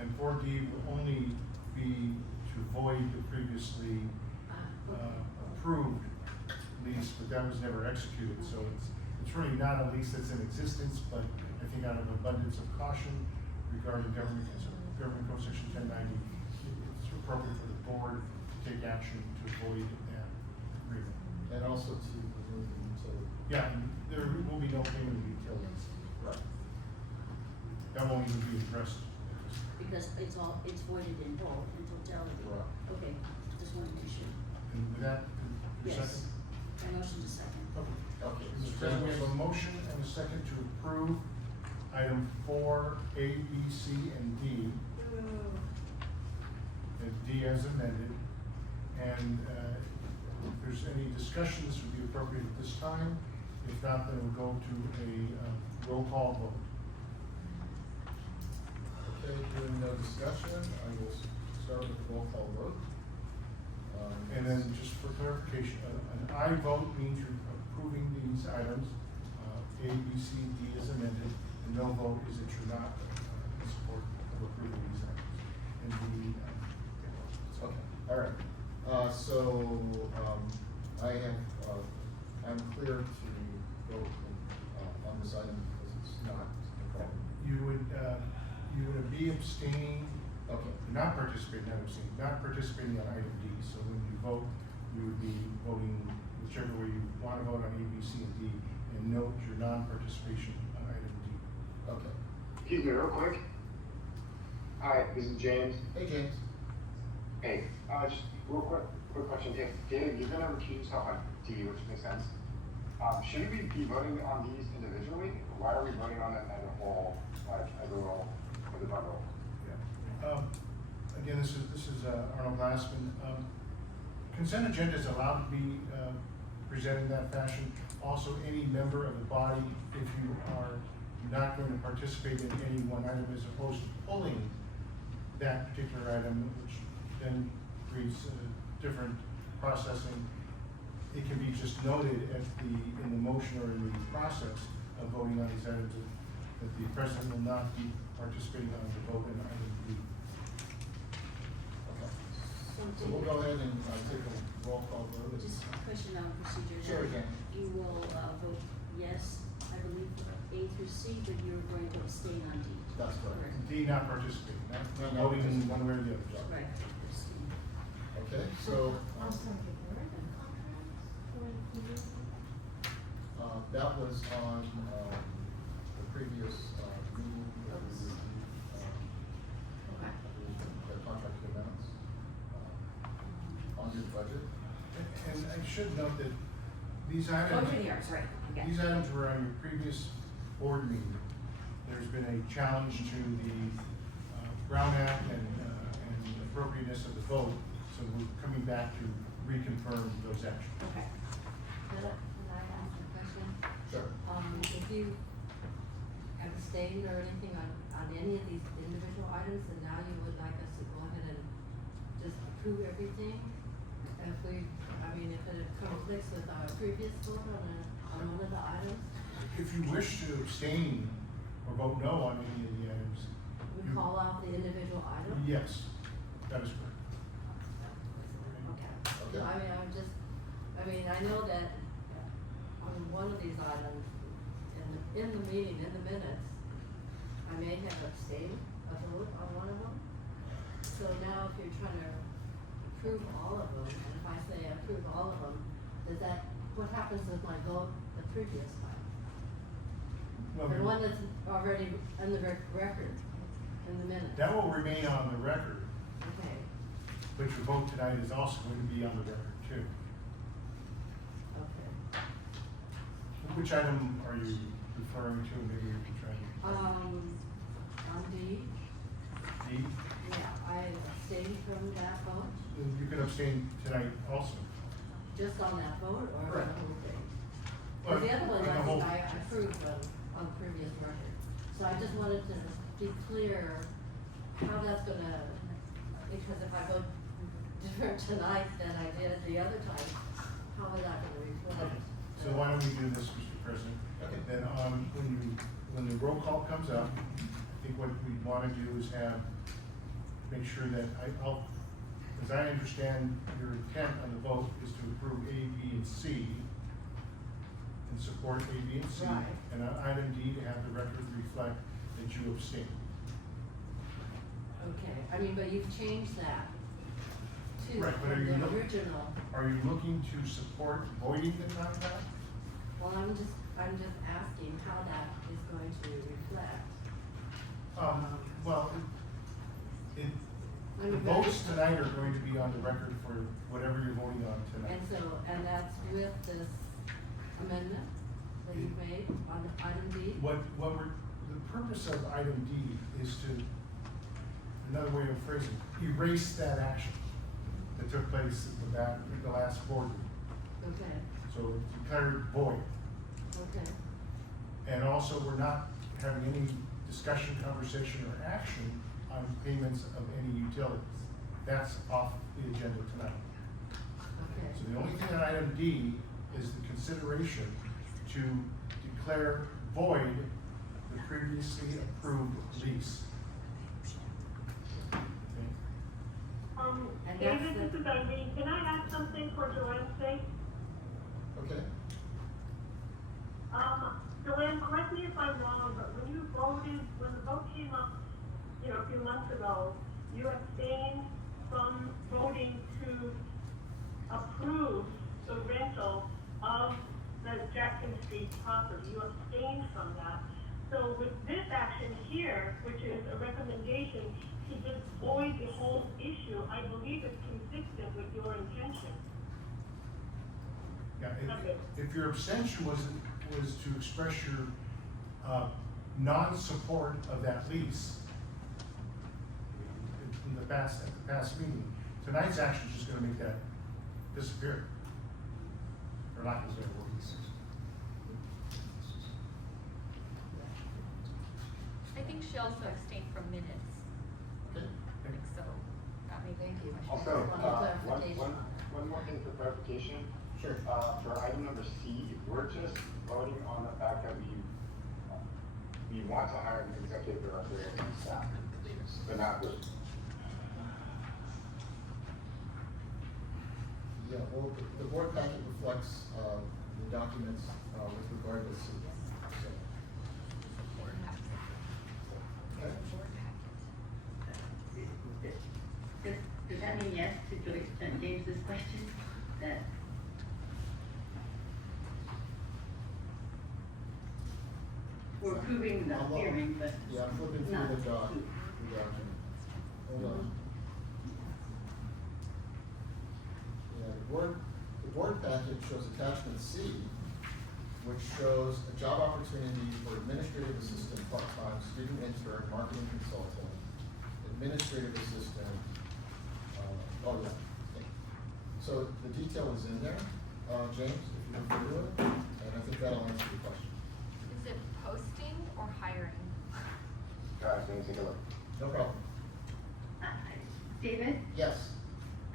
and 4D will only be to void the previously approved lease, but that was never executed, so it's really not a lease that's in existence, but I think out of abundance of caution regarding government code section 1090, it's appropriate for the board to take action to void that agreement. And also to remove the utility. Yeah, and there will be no payment of utilities. Right. That won't even be addressed. Because it's voided in whole, in totality. Right. Okay, just wanted to make sure. And with that, your Yes. second? My motion to second. Okay. Mr. President, we have a motion and a second to approve item 4, A, B, C, and D. And D as amended. And if there's any discussion, this would be appropriate at this time. If not, then we'll go to a roll call vote. Okay, hearing no discussion, I will start with the roll call vote. And then just for clarification, an aye vote means you're approving these items, A, B, C, D as amended. And no vote is that you're not in support of approving these items. and D. Okay, all right. I have, I'm clear to vote on this item because it's not important. You would be abstaining, Okay. not participating, not participating on item D. So when you vote, you would be voting whichever way you want to vote on A, B, C, and D, and note your non-participation on item D. Okay. Excuse me, real quick. Hi, this is James. Hey, James. Hey, just real quick question. If David, you're gonna recuse yourself on D, which makes sense. Shouldn't we be voting on these individually? Why are we voting on them as a whole, like as a roll, as a bundle? Yeah. Again, this is Arnold Glassman. Consent agenda is allowed to be presented in that fashion. Also, any member of the body, if you are not going to participate in any one item as opposed to pulling that particular item, which then creates different processing, it can be just noted in the motion or in the process of voting on these items that the president will not be participating on the vote in item B. Okay. So we'll go ahead and take a roll call vote. Just a question on procedure. Sure, Jen. You will vote yes, I believe, for A through C, but you're going to abstain on D. That's correct. D, not participating, not No, voting in just- one way or the other. Right, abstain. Okay, so, that was on, the previous, meeting, where we reviewed, the contract amounts, on your budget. And I should note that these items. These items were on your previous board meeting. There's been a challenge to the Brown Act and appropriateness of the vote, so we're coming back to reconfirm those actions. Okay. Can I ask a question? Sure. If you abstained or anything on any of these individual items, and now you would like us to go ahead and just approve everything? If it conflicts with our previous vote on one of the items, If you wish to abstain or vote no on any of the items, we you- call out the individual item? yes, that is correct. Okay. Okay. I know that on one of these items, in the meeting, in the minutes, I may have abstained a vote on one of them. So now if you're trying to approve all of them, and if I say approve all of them, what happens with my vote the previous time? Well, The one that's already in the record, in the minutes? that will remain on the record, Okay, but your vote tonight is also going to be on the record too. okay. Which item are you referring to? Maybe we can try to. On D, D? yeah, I abstained from that vote, You can abstain tonight also. just on that vote, or on Correct. the whole thing? Well, The other one, on the I whole- think I approved on the previous record. So I just wanted to be clear how that's gonna, because if I vote different tonight than I did the other time, how is that gonna reflect? So why don't we do this, Mr. President? Okay. Then, when the roll call comes up, I think what we wanna do is make sure that as I understand, your intent on the vote is to approve A, B, and C, and support A, B, and C. Right. And on item D, to have the record reflect that you abstain. Okay, but you've changed that to Right, but are you the look- original. Are you looking to support voiding the contract? Well, I'm just asking how that is going to reflect. Well, I the mean, votes tonight are going to be on the record for whatever you're voting on tonight. And that's with this amendment that you've made on item D? The purpose of item D is to, another way of phrasing, erase that action that took place at the last board meeting. Okay, So declared void. okay, And also, we're not having any discussion, conversation, or action on payments of any utilities. That's off the agenda tonight. okay. So the only thing on item D is the consideration to declare void the previously approved lease. Okay? And David, that's this is Eileen. Can I add something for Joanne's sake? Okay? Joanne, correct me if I'm wrong, but when you voted, when the vote came up, a few months ago, you abstained from voting to approve the rental of the Jackson Street property. You abstained from that. So with this action here, which is a recommendation to just void the whole issue, I believe it's consistent with your intention. Yeah, Okay. if your abstention was to express your non-support of that lease in the past, at the past meeting, tonight's action is just gonna make that disappear. For lack of a better word. I think she also abstained from minutes. Okay. I think so. That may be. Thank you. Also, Clarification. one more thing for clarification. Sure. For item number C, we're just voting on the fact that we want to hire an executive director and staff, but not with. Yeah, well, the board packet reflects, the documents, with regard to C. So, okay? Does that mean yes to James's question? That we're approving the hearing, but Yeah, I'm flipping not. through the document. Hold on. Yeah, the board packet shows attachment C, which shows a job opportunity for administrative assistant, part-time, student intern, marketing consultant, administrative assistant, yeah. So the detail is in there, James, if you refer to it, and I think that'll answer your question. Is it posting or hiring? Guys, let me take a look. No problem. David, Yes.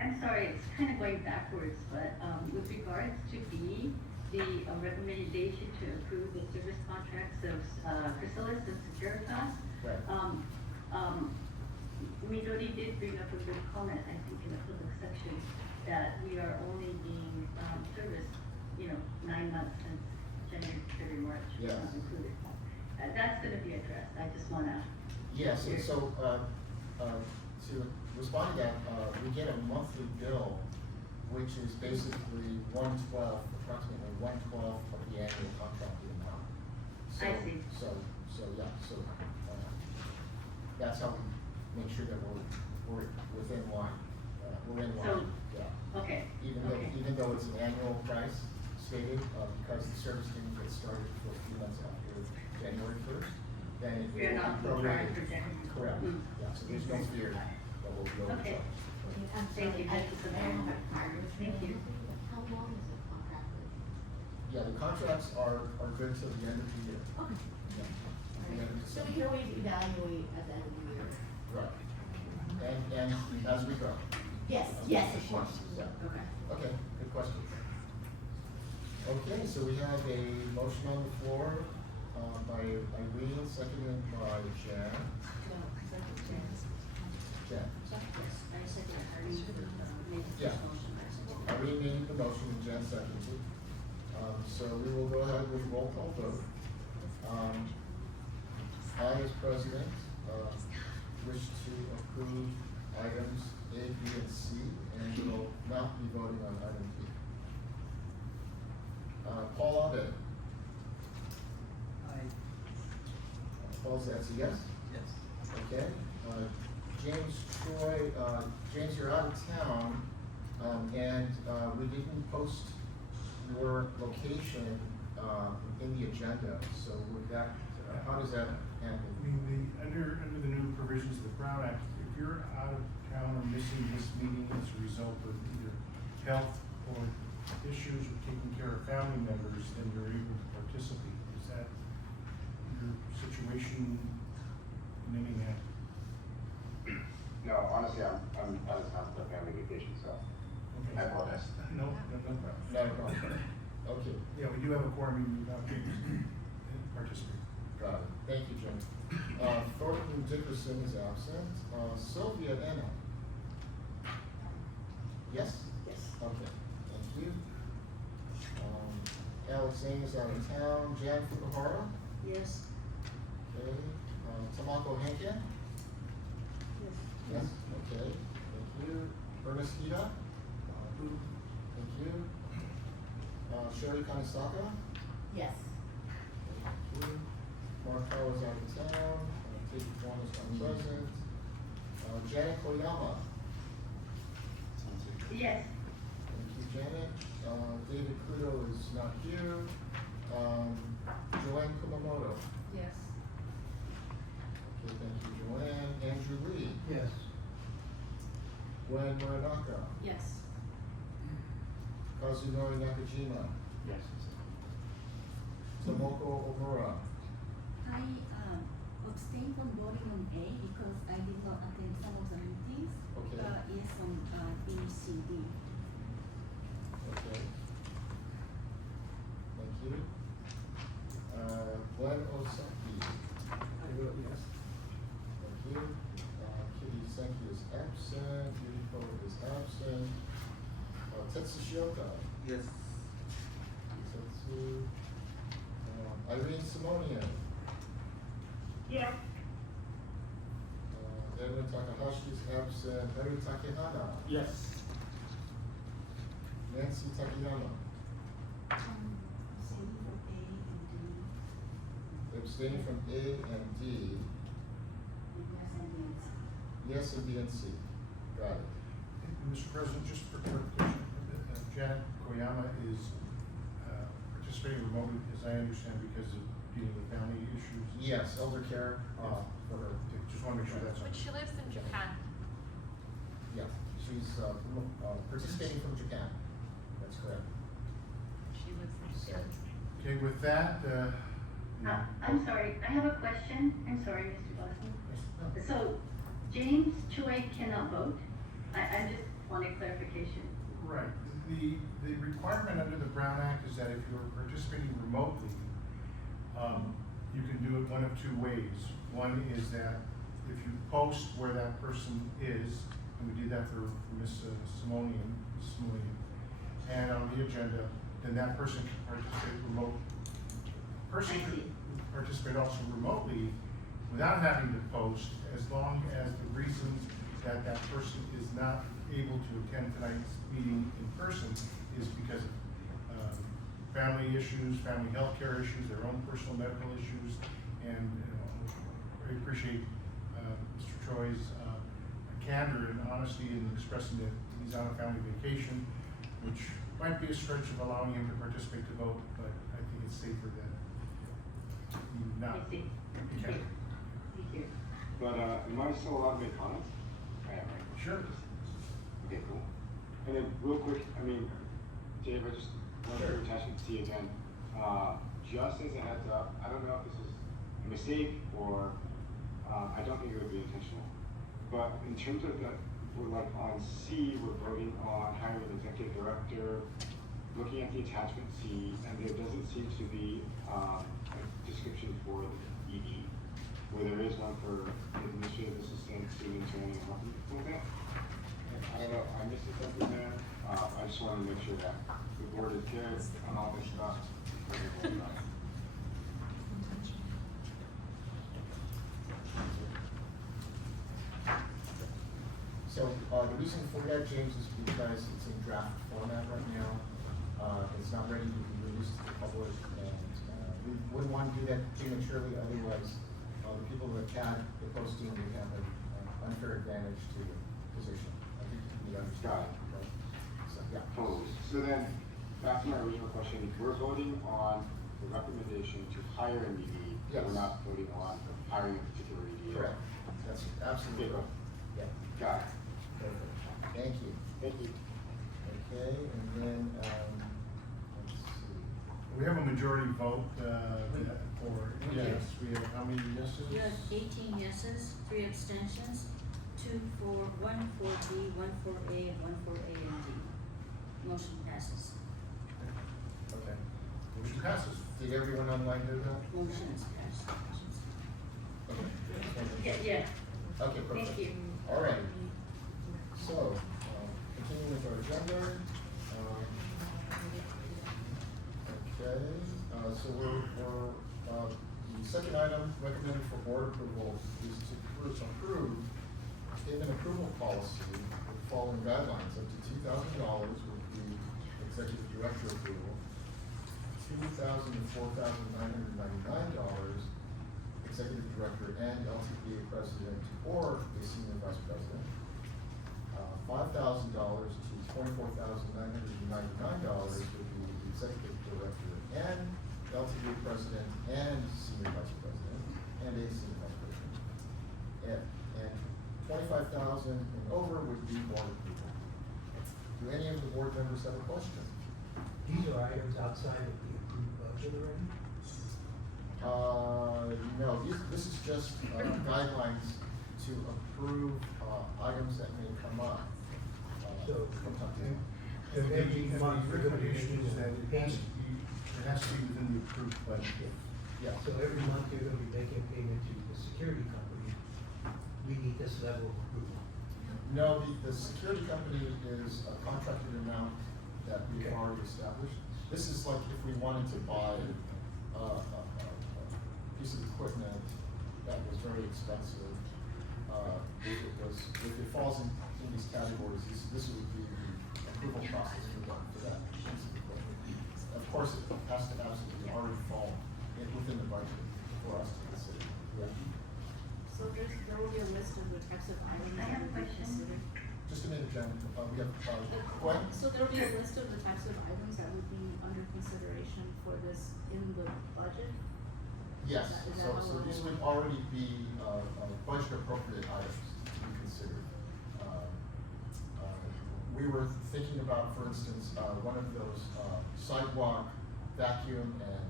I'm sorry, it's kind of going backwards, but with regards to B, the recommendation to approve the service contracts of Chrysalis and Securitas. Right. Midori did bring up a good comment, I think, in the public section, that we are only being serviced, 9 months since January, February, March, Yes. included. That's gonna be addressed, I just wanna. Yes, and so, to respond to that, we get a monthly bill, which is basically 1/12, approximately 1/12 of the annual contract amount. So, I see. So, that's how we make sure that we're within line, we're in So, line, yeah. okay, Even though it's an annual price stated, because the service didn't get started for a few months after January 1st, then it will be We're not prorated. charged for January. Correct, Mm. yeah, so there's no fear that we'll be overcharged. Okay. Thank you, that's just a thank you. How long is the contract with? Yeah, the contracts are good till the end of the year. Okay. Yeah. The end of So December. we can always evaluate at the end of the year. Right. And as we go. Yes, yes, of course. Yeah. Okay. Okay, good question. Okay, so we have a motion on the floor, by Irene, seconded by Jan. No, second chance. Jan. I second, I made the Yeah. first motion, I second. Irene made the motion and Jan seconded it. So we will go ahead with roll call vote. I, as president, wish to approve items A, B, and C, and will not be voting on item B. Paul Abed. Paul, that's a yes? Yes. Okay. James Troy, James, you're out of town, and we didn't post your location in the agenda, so with that, how does that handle? I mean, under the new provisions of the Brown Act, if you're out of town or missing this meeting as a result of either health or issues or taking care of family members, then you're able to participate. Is that your situation in any manner? No, honestly, I'm out of town for a family vacation, so I apologize. No problem. Not a problem. Okay, Yeah, we do have a quorum, you have to participate. got it. Thank you, Jim. Thornton Dickerson is absent. Sylvia Enna. Yes? Yes. Okay, thank you. Alex Zane is out of town. Jan Fukuhara? Yes. Okay. Tamako Henkin? Yes, okay, thank you. Ernest Ida? Thank you. Sherry Kanisaka? Yes. Thank you. Mark Powell is out of town. Tate Juan is unpresent. Janet Koyama? Yes. Thank you, Janet. David Kudo is not here. Joanne Kumamoto? Yes. Okay, thank you, Joanne. Andrew Lee? Yes. Gwen Muranaka? Yes. Kazunori Nakajima? Yes. Tomoko Omura? I abstained from voting on A because I did not attend some of the meetings. Okay. Yes, on B, C, D. Okay. Thank you. Glenn Osaki? I vote yes. Thank you. Kitty Senki is absent. Yuriko is absent. Tetsu Shioka? Yes. Tetsu. Irene Simonian? Yes. Edwin Takahashi is absent. Mary Takehana? Yes. Nancy Takayama? Abstaining from A and D. Abstaining from A and D. Yes, and B and C. Yes and B and C. Got it. Mr. President, just for clarification, Janet Koyama is participating remotely, as I understand, because of dealing with family issues. Yes, elder care, for her. Okay, just want to make sure that's on. But she lives in Japan. Yeah, she's, participating from Japan. That's correct. She lives in So, Japan. Okay, with that, I'm sorry, I have a question. I'm sorry, Mr. Boston. no. So James Choi cannot vote? I just wanted clarification. right, the requirement under the Brown Act is that if you're participating remotely, you can do it one of two ways. One is that if you post where that person is, and we did that for Ms. Simonian, and on the agenda, then that person can participate remotely. Person I see. could participate also remotely without having to post, as long as the reasons that that person is not able to attend tonight's meeting in person is because of family issues, family health care issues, their own personal medical issues, and I appreciate Mr. Troy's candor and honesty in expressing that he's on a family vacation, which might be a stretch of allowing him to participate to vote, but I think it's safer than not. I see. Okay. Thank you. But, am I still allowed to make comments? I am, right? Sure. Okay, cool. And then real quick, I mean, Dave, I just want Sure. to attachment to see again. Just as a heads up, I don't know if this is a mistake or, I don't think it would be intentional. But in terms of the, we're like on C, we're voting on hiring an executive director, looking at the attachment C, and there doesn't seem to be, a description for the ED, where there is one for administrative assistant, student attorney, and nothing like that. I don't know, I missed something there. I just wanted to make sure that the board is clear on all this stuff. before we vote on it. So, the reason for that, James, is because it's in draft format right now. It's not ready to be released to the public, and, we wouldn't want to do that prematurely, otherwise, the people that had the posting would have an unfair advantage to the position. I think you understand. Got it. So, yeah. Totally. So then, back to my original question, we're voting on the recommendation to hire an ED. Yes. We're not voting on hiring a particular ED. Correct. That's absolutely Okay, right. Yeah. got it. Perfect. Thank you. Thank you. Okay, and then, let's see. We have a majority vote, for, yes, we have how many yeses? You have 18 yeses, 3 abstentions, 2 for, 1 for B, 1 for A, and 1 for A and D. Motion passes. Okay. Motion passes. Did everyone online do that? Motion is passed. Okay. Yeah, yeah. Okay, perfect. Thank you. All right. So, Continuing with our agenda. Okay, so the second item recommended for board approval is to approve payment approval policy with the following guidelines. Up to $2,000 would be executive director approval. $2,000 to $4,999 executive director and LTBA president or a senior vice president. $5,000 to $24,999 would be the executive director and LTBA president and senior vice president and a senior vice president. And $25,000 and over would be board approval. Do any of the board members have a question? These are items outside of the approved budget already? No, this is just guidelines to approve items that may come up. So, from time to time. And the recommendation is that it has to be within the approved budget. Yeah. So every month you're gonna be making payment to the security company. We need this level of approval. No, the security company is a contracted amount that we've already established. This is like if we wanted to buy a piece of equipment that was very expensive. If it falls in these categories, this would be the approval process for that piece of equipment. Of course, it has to absolutely already fall within the budget for us to consider. Yeah. So there will be a list of the types of items I have a that will be question. considered. Just a minute, Jen. We have, go ahead. So there will be a list of the types of items that would be under consideration for this in the budget? Yes, Is that so how we'll- these would already be budget appropriate items to be considered. We were thinking about, for instance, one of those sidewalk vacuum and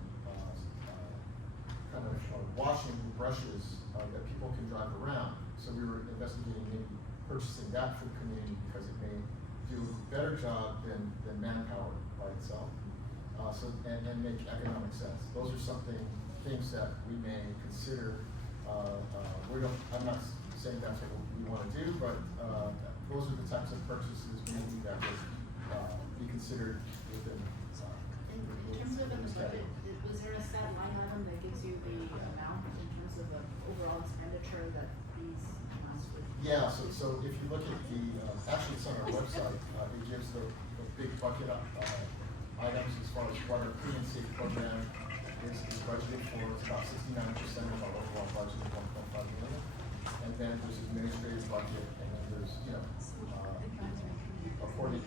kind of washing brushes that people can drive around. So we were investigating maybe purchasing that for the community because it may do a better job than manpower by itself. And make economic sense. Those are things that we may consider. I'm not saying that's what we want to do, but those are the types of purchases maybe that would be considered within. In terms of in the budget, was there a set line item that gives you the amount in terms of the overall expenditure that these amounts would? Yeah, so if you look at actually it's on our website, it gives the big bucket of items as far as what our clean and safe program is budgeted for. It's about 69% of our overall budget of 1.5 million. And then there's administrative budget, and then there's,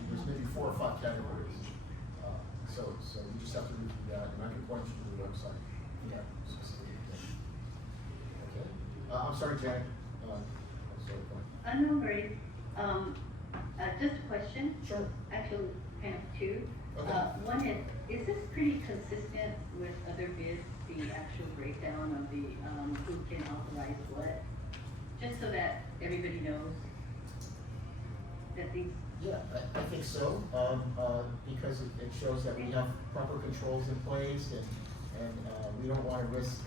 there's maybe 4 or 5 categories. So you just have to review that, and I can point you to the website for that specific thing. Okay. I'm sorry, Janet. I'm sorry, go ahead. No worries. Just a question. Sure. Actually, kind of two. Okay. One is this pretty consistent with other bids, the actual breakdown of the, who can authorize what? Just so that everybody knows that these. Yeah, I think so, because it shows that we have proper controls in place and we don't wanna risk,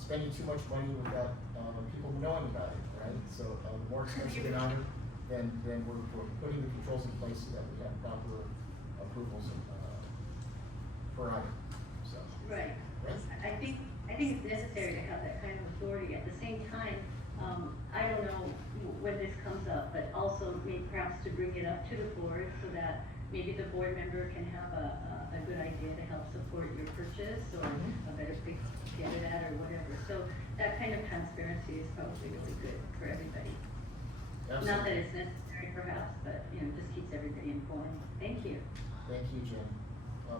spending too much money without, people knowing about it, right? So, the more expensive an item, then we're putting the controls in place so that we have proper approvals, per item, so. Right. Right? I think it's necessary to have that kind of authority. At the same time, I don't know when this comes up, but also maybe perhaps to bring it up to the board so that maybe the board member can have a good idea to help support your purchase or a better place to get it at or whatever. So that kind of transparency is probably really good for everybody. Absolutely. Not that it's necessary perhaps, but just keeps everybody informed. Thank you. Thank you, Jen.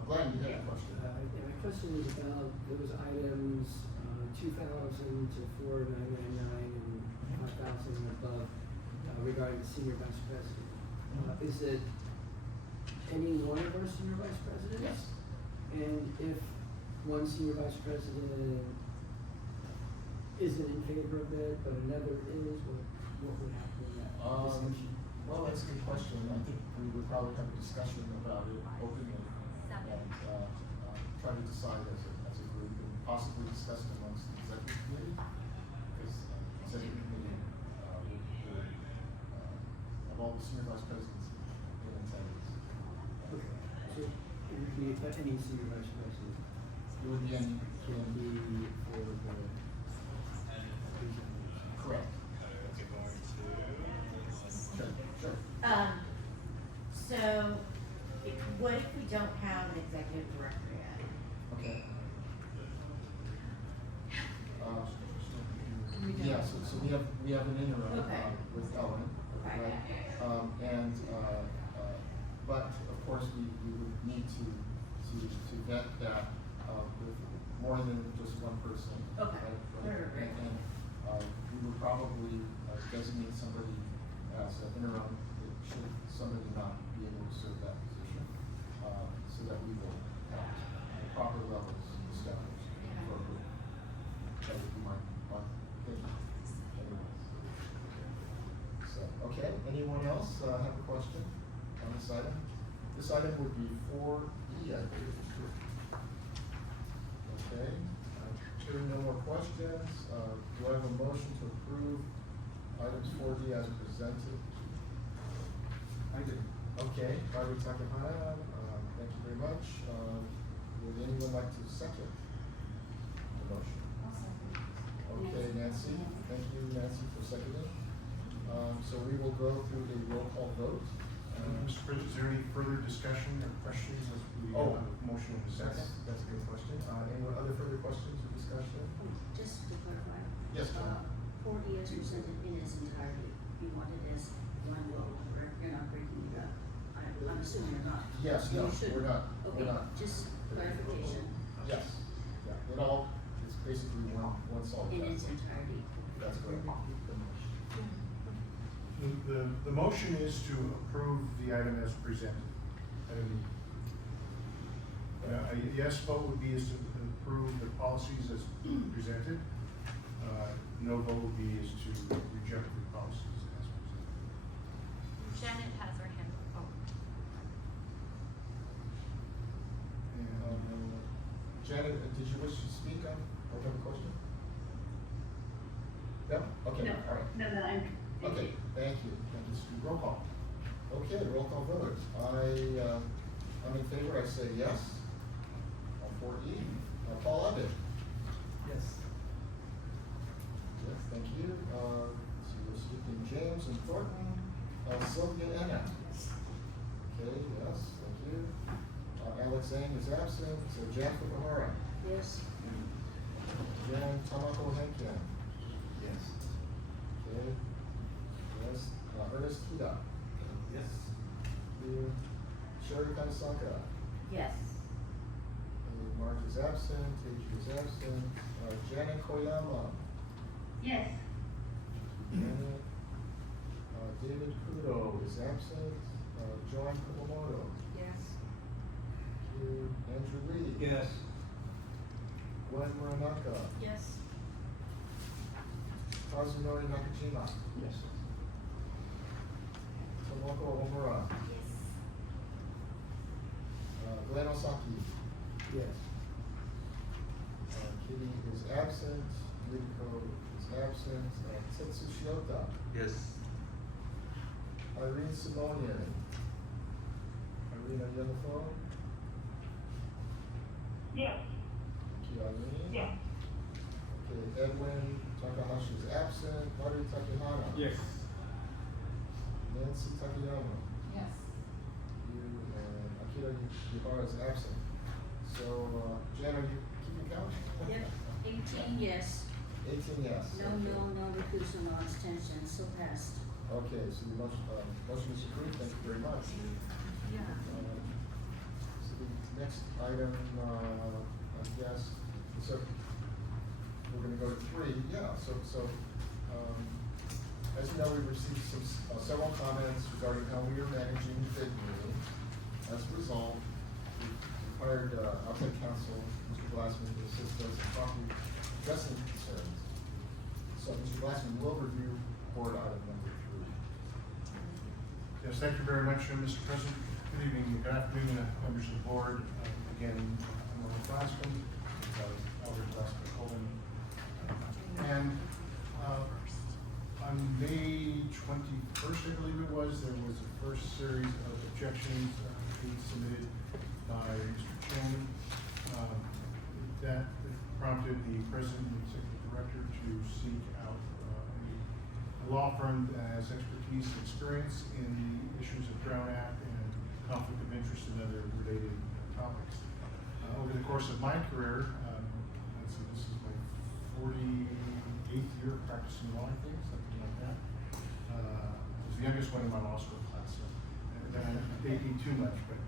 Glenn, you had a question? My question is about those items, 2,000 to 4,999 and 5,000 and above, regarding the senior vice president. Is it any one of our senior vice presidents? Yes. And if one senior vice president isn't in favor of it, but another is, what would happen in that discussion? Well, that's a good question. I think we would probably have a discussion about it openly and try to decide as a group and possibly discuss it amongst the executive committee. Because executive committee of all all the senior vice presidents in attendance. Okay, so it would be any senior vice president. It would be any, Can be for the correct. Sure, sure. So, what if we don't have an executive director yet? Okay. We don't. Yeah, so we have an interim, Okay. with Ellen, Okay. right? But of course, we would need to vet that, with more than just one person. Okay. Right? Right. And, we would probably designate somebody as an interim, should somebody not be able to serve that position, so that we will have the proper levels established for a group. That would be my opinion. Anyways. So, okay, anyone else have a question on this item? This item would be 4E, I believe. Okay, hearing no more questions, do I have a motion to approve items 4D as presented? I did. Okay, Barbara Takahana, thank you very much. Would anyone like to second the motion? Okay, Nancy, thank you, Nancy, for seconding. So we will go through a roll call vote. Mr. President, is there any further discussion or questions as we have a motion in a second? That's a good question. Anyone other further questions or discussion? Just to clarify. Yes, John. 4D as presented in its entirety, you want it as one vote, correct? You're not breaking it up. I'm assuming you're not. Yes, You no, should. we're not. Okay, We're not. just clarification. Yes, yeah, it all, it's basically one solid. In its entirety. That's correct. The motion is to approve the item as presented. A yes vote would be is to approve the policies as presented. No vote would be is to reject the policies as presented. Janet has her hand up. Oh. And, Janet, did you wish to speak on, or have a question? No? Okay, No, all right. no, I'm. Okay, thank you. Thank you, Stu. Roll call. Okay, roll call vote. I'm in favor, I say yes. On 4E. Paul Abbott. Yes. Yes, thank you. So we're speaking James and Thornton. Sylvia Anna. Okay, yes, thank you. Alex Zhang is absent. So Jaffa Bahara. Yes. Jan Tamako Henkin. Yes. Okay. Yes. Ernest Hida. Yes. Here. Sherry Kanisaka. Yes. Mark is absent. Teju is absent. Janet Koyama. Yes. Janet. David Kudo is absent. John Kumamoto. Yes. Andrew Lee. Yes. Gwen Muranaka. Yes. Kazunori Nakajima. Yes. Tomoko Omura. Yes. Glenn Osaki. Yes. Kitty is absent. Yuriko is absent. Tetsu Shiota. Yes. Irene Simonian. Irene, are you on the phone? Yes. Thank you, Irene. Yes. Okay, Edwin Takahashi is absent. Maru Takehana. Yes. Nancy Takayama. Yes. You and Akira Yubara is absent. So, Jen, are you keeping count? Yep, 18 yes. 18 yes. No, recusal, no abstention, so passed. Okay, so the motion is approved. Thank you very much. Yeah. So the next item, I guess, so we're gonna go to 3. Yeah, so, as you know, we received several comments regarding how we are managing the bid meeting. As a result, we hired outside counsel, Mr. Glassman, to assist us in properly addressing concerns. So Mr. Glassman will review board item number 3. Yes, thank you very much, Mr. President. Good evening, good afternoon, members of the board. Again, I'm Earl Glassman, Elder Glassman Colvin. And on May 21st, I believe it was, there was a first series of objections being submitted by Mr. Chen. That prompted the president and executive director to seek out a law firm that has expertise and experience in the issues of Brown Act and conflict of interest and other related topics. Over the course of my career, let's see, this is my 48th year of practicing law, I think, something like that. I was the youngest one in my law school class, so that didn't date me too much. But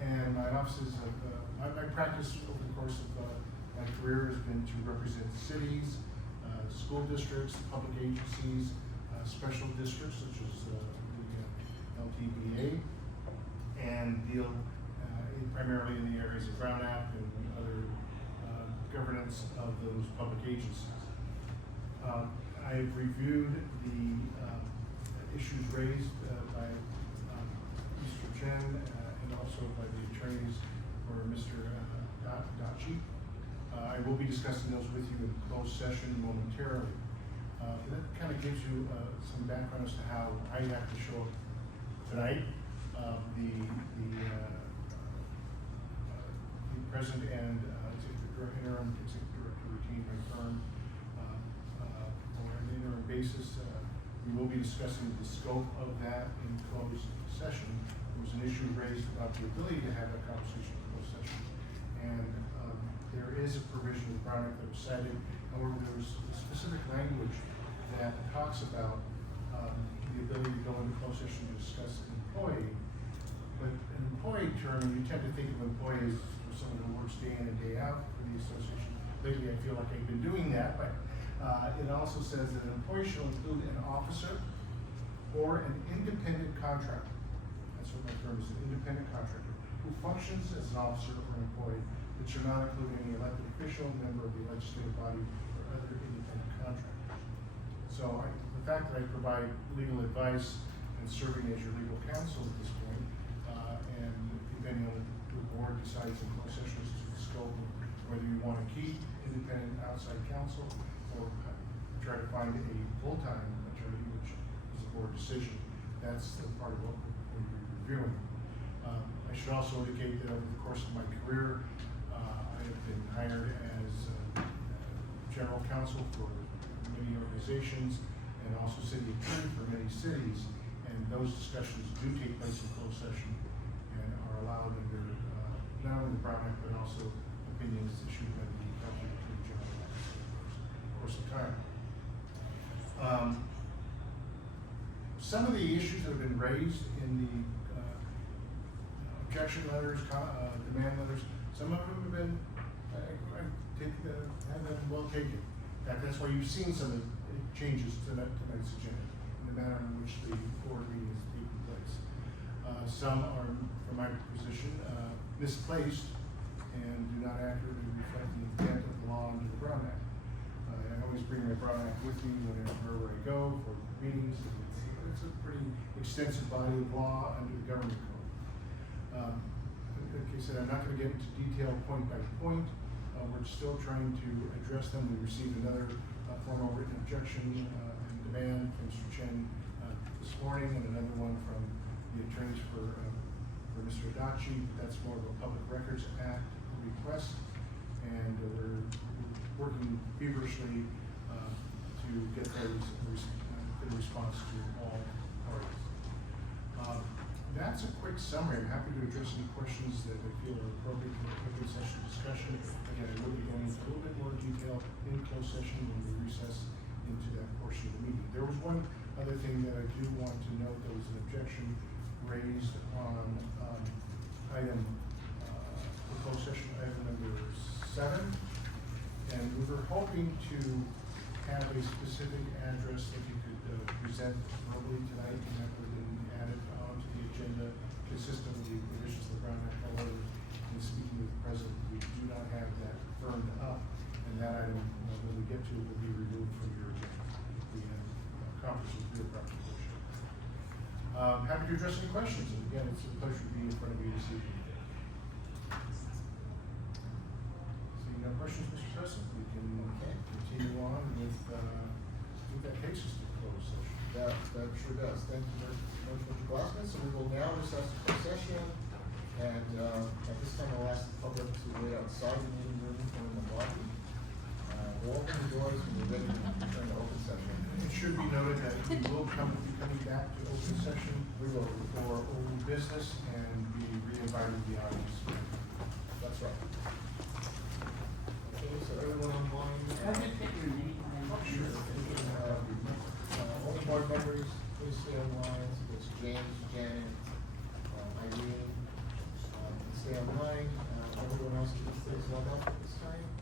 and my offices, my practice over the course of my career has been to represent cities, school districts, public agencies, special districts such as the LTBA, and deal primarily in the areas of Brown Act and other governance of those public agencies. I've reviewed the issues raised by Mr. Chen and also by the attorneys for Mr. Dachi. I will be discussing those with you in closed session momentarily. That kind of gives you some background as to how I have to show up tonight. The president and interim executive director retained my firm on an interim basis. We will be discussing the scope of that in closed session. There was an issue raised about the ability to have that conversation in closed session, and there is a provision of Brown Act that was cited. However, there was specific language that talks about the ability to go into closed session to discuss an employee. But an employee term, you tend to think of employees as someone who works day in and day out for the association. Lately, I feel like I've been doing that, but it also says that an employee shall include an officer or an independent contractor. That's what my term is, an independent contractor, who functions as an officer or an employee, but should not include any elected official, member of the legislative body, or other independent contractors. So the fact that I provide legal advice and serving as your legal counsel at this point, and depending on the board decides in closed session as to the scope of whether you want to keep independent outside counsel or try to find a full-time attorney, which is a board decision. That's the part of what we're reviewing. I should also indicate that over the course of my career, I have been hired as general counsel for many organizations and also city attorney for many cities, and those discussions do take place in closed session and are allowed under not only the Brown Act but also opinions issued by the County Attorney General over the course of time. Some of the issues that have been raised in the objection letters, demand letters, some of them have been, have been well taken. In fact, that's why you've seen some of the changes to tonight's agenda in the manner in which the board meeting is taking place. Some are, from my position, misplaced and do not accurately reflect the intent of the law under the Brown Act. I always bring my Brown Act with me wherever I go for meetings. It's a pretty extensive body of law under the government code. Like I said, I'm not going to get into detail point by point. We're still trying to address them. We received another formal written objection and demand from Mr. Chen this morning, and another one from the attorneys for Mr. Adachi. That's more of a Public Records Act request, and we're working feverishly to get those in response to all parties. That's a quick summary. I'm happy to address any questions that I feel are appropriate for the open session discussion. Again, I will be going into a little bit more detail in closed session when we recess into that portion of the meeting. There was one other thing that I do want to note. There was an objection raised on item, the closed session item number 7, and we were hoping to have a specific address that you could present verbally tonight, and that would have been added onto the agenda consistent with the provisions of the Brown Act. However, in speaking with the president, we do not have that firmed up, and that item, when we get to it, will be removed from your agenda. We have accomplished the real proper portion. Happy to address any questions, and again, it's a pleasure to be in front of you this evening. Seeing no questions, Mr. President, we can continue on with that takes us to closed closed session. That sure does. Thank you very much, Mr. Glassman. So we will now recess to closed session. And, at this time, I'll ask the public to wait outside the meeting room or in the lobby. We'll open the doors when we're ready to return to open session. It should be noted that we will be coming back to open session. We will. For old business and be re-invited to the audience. That's right. Okay, so everyone online. Can I just get your name? Sure. All the board members, please stay online. It's James, Janet, Irene. Stay online. Everyone else, please log off at this time.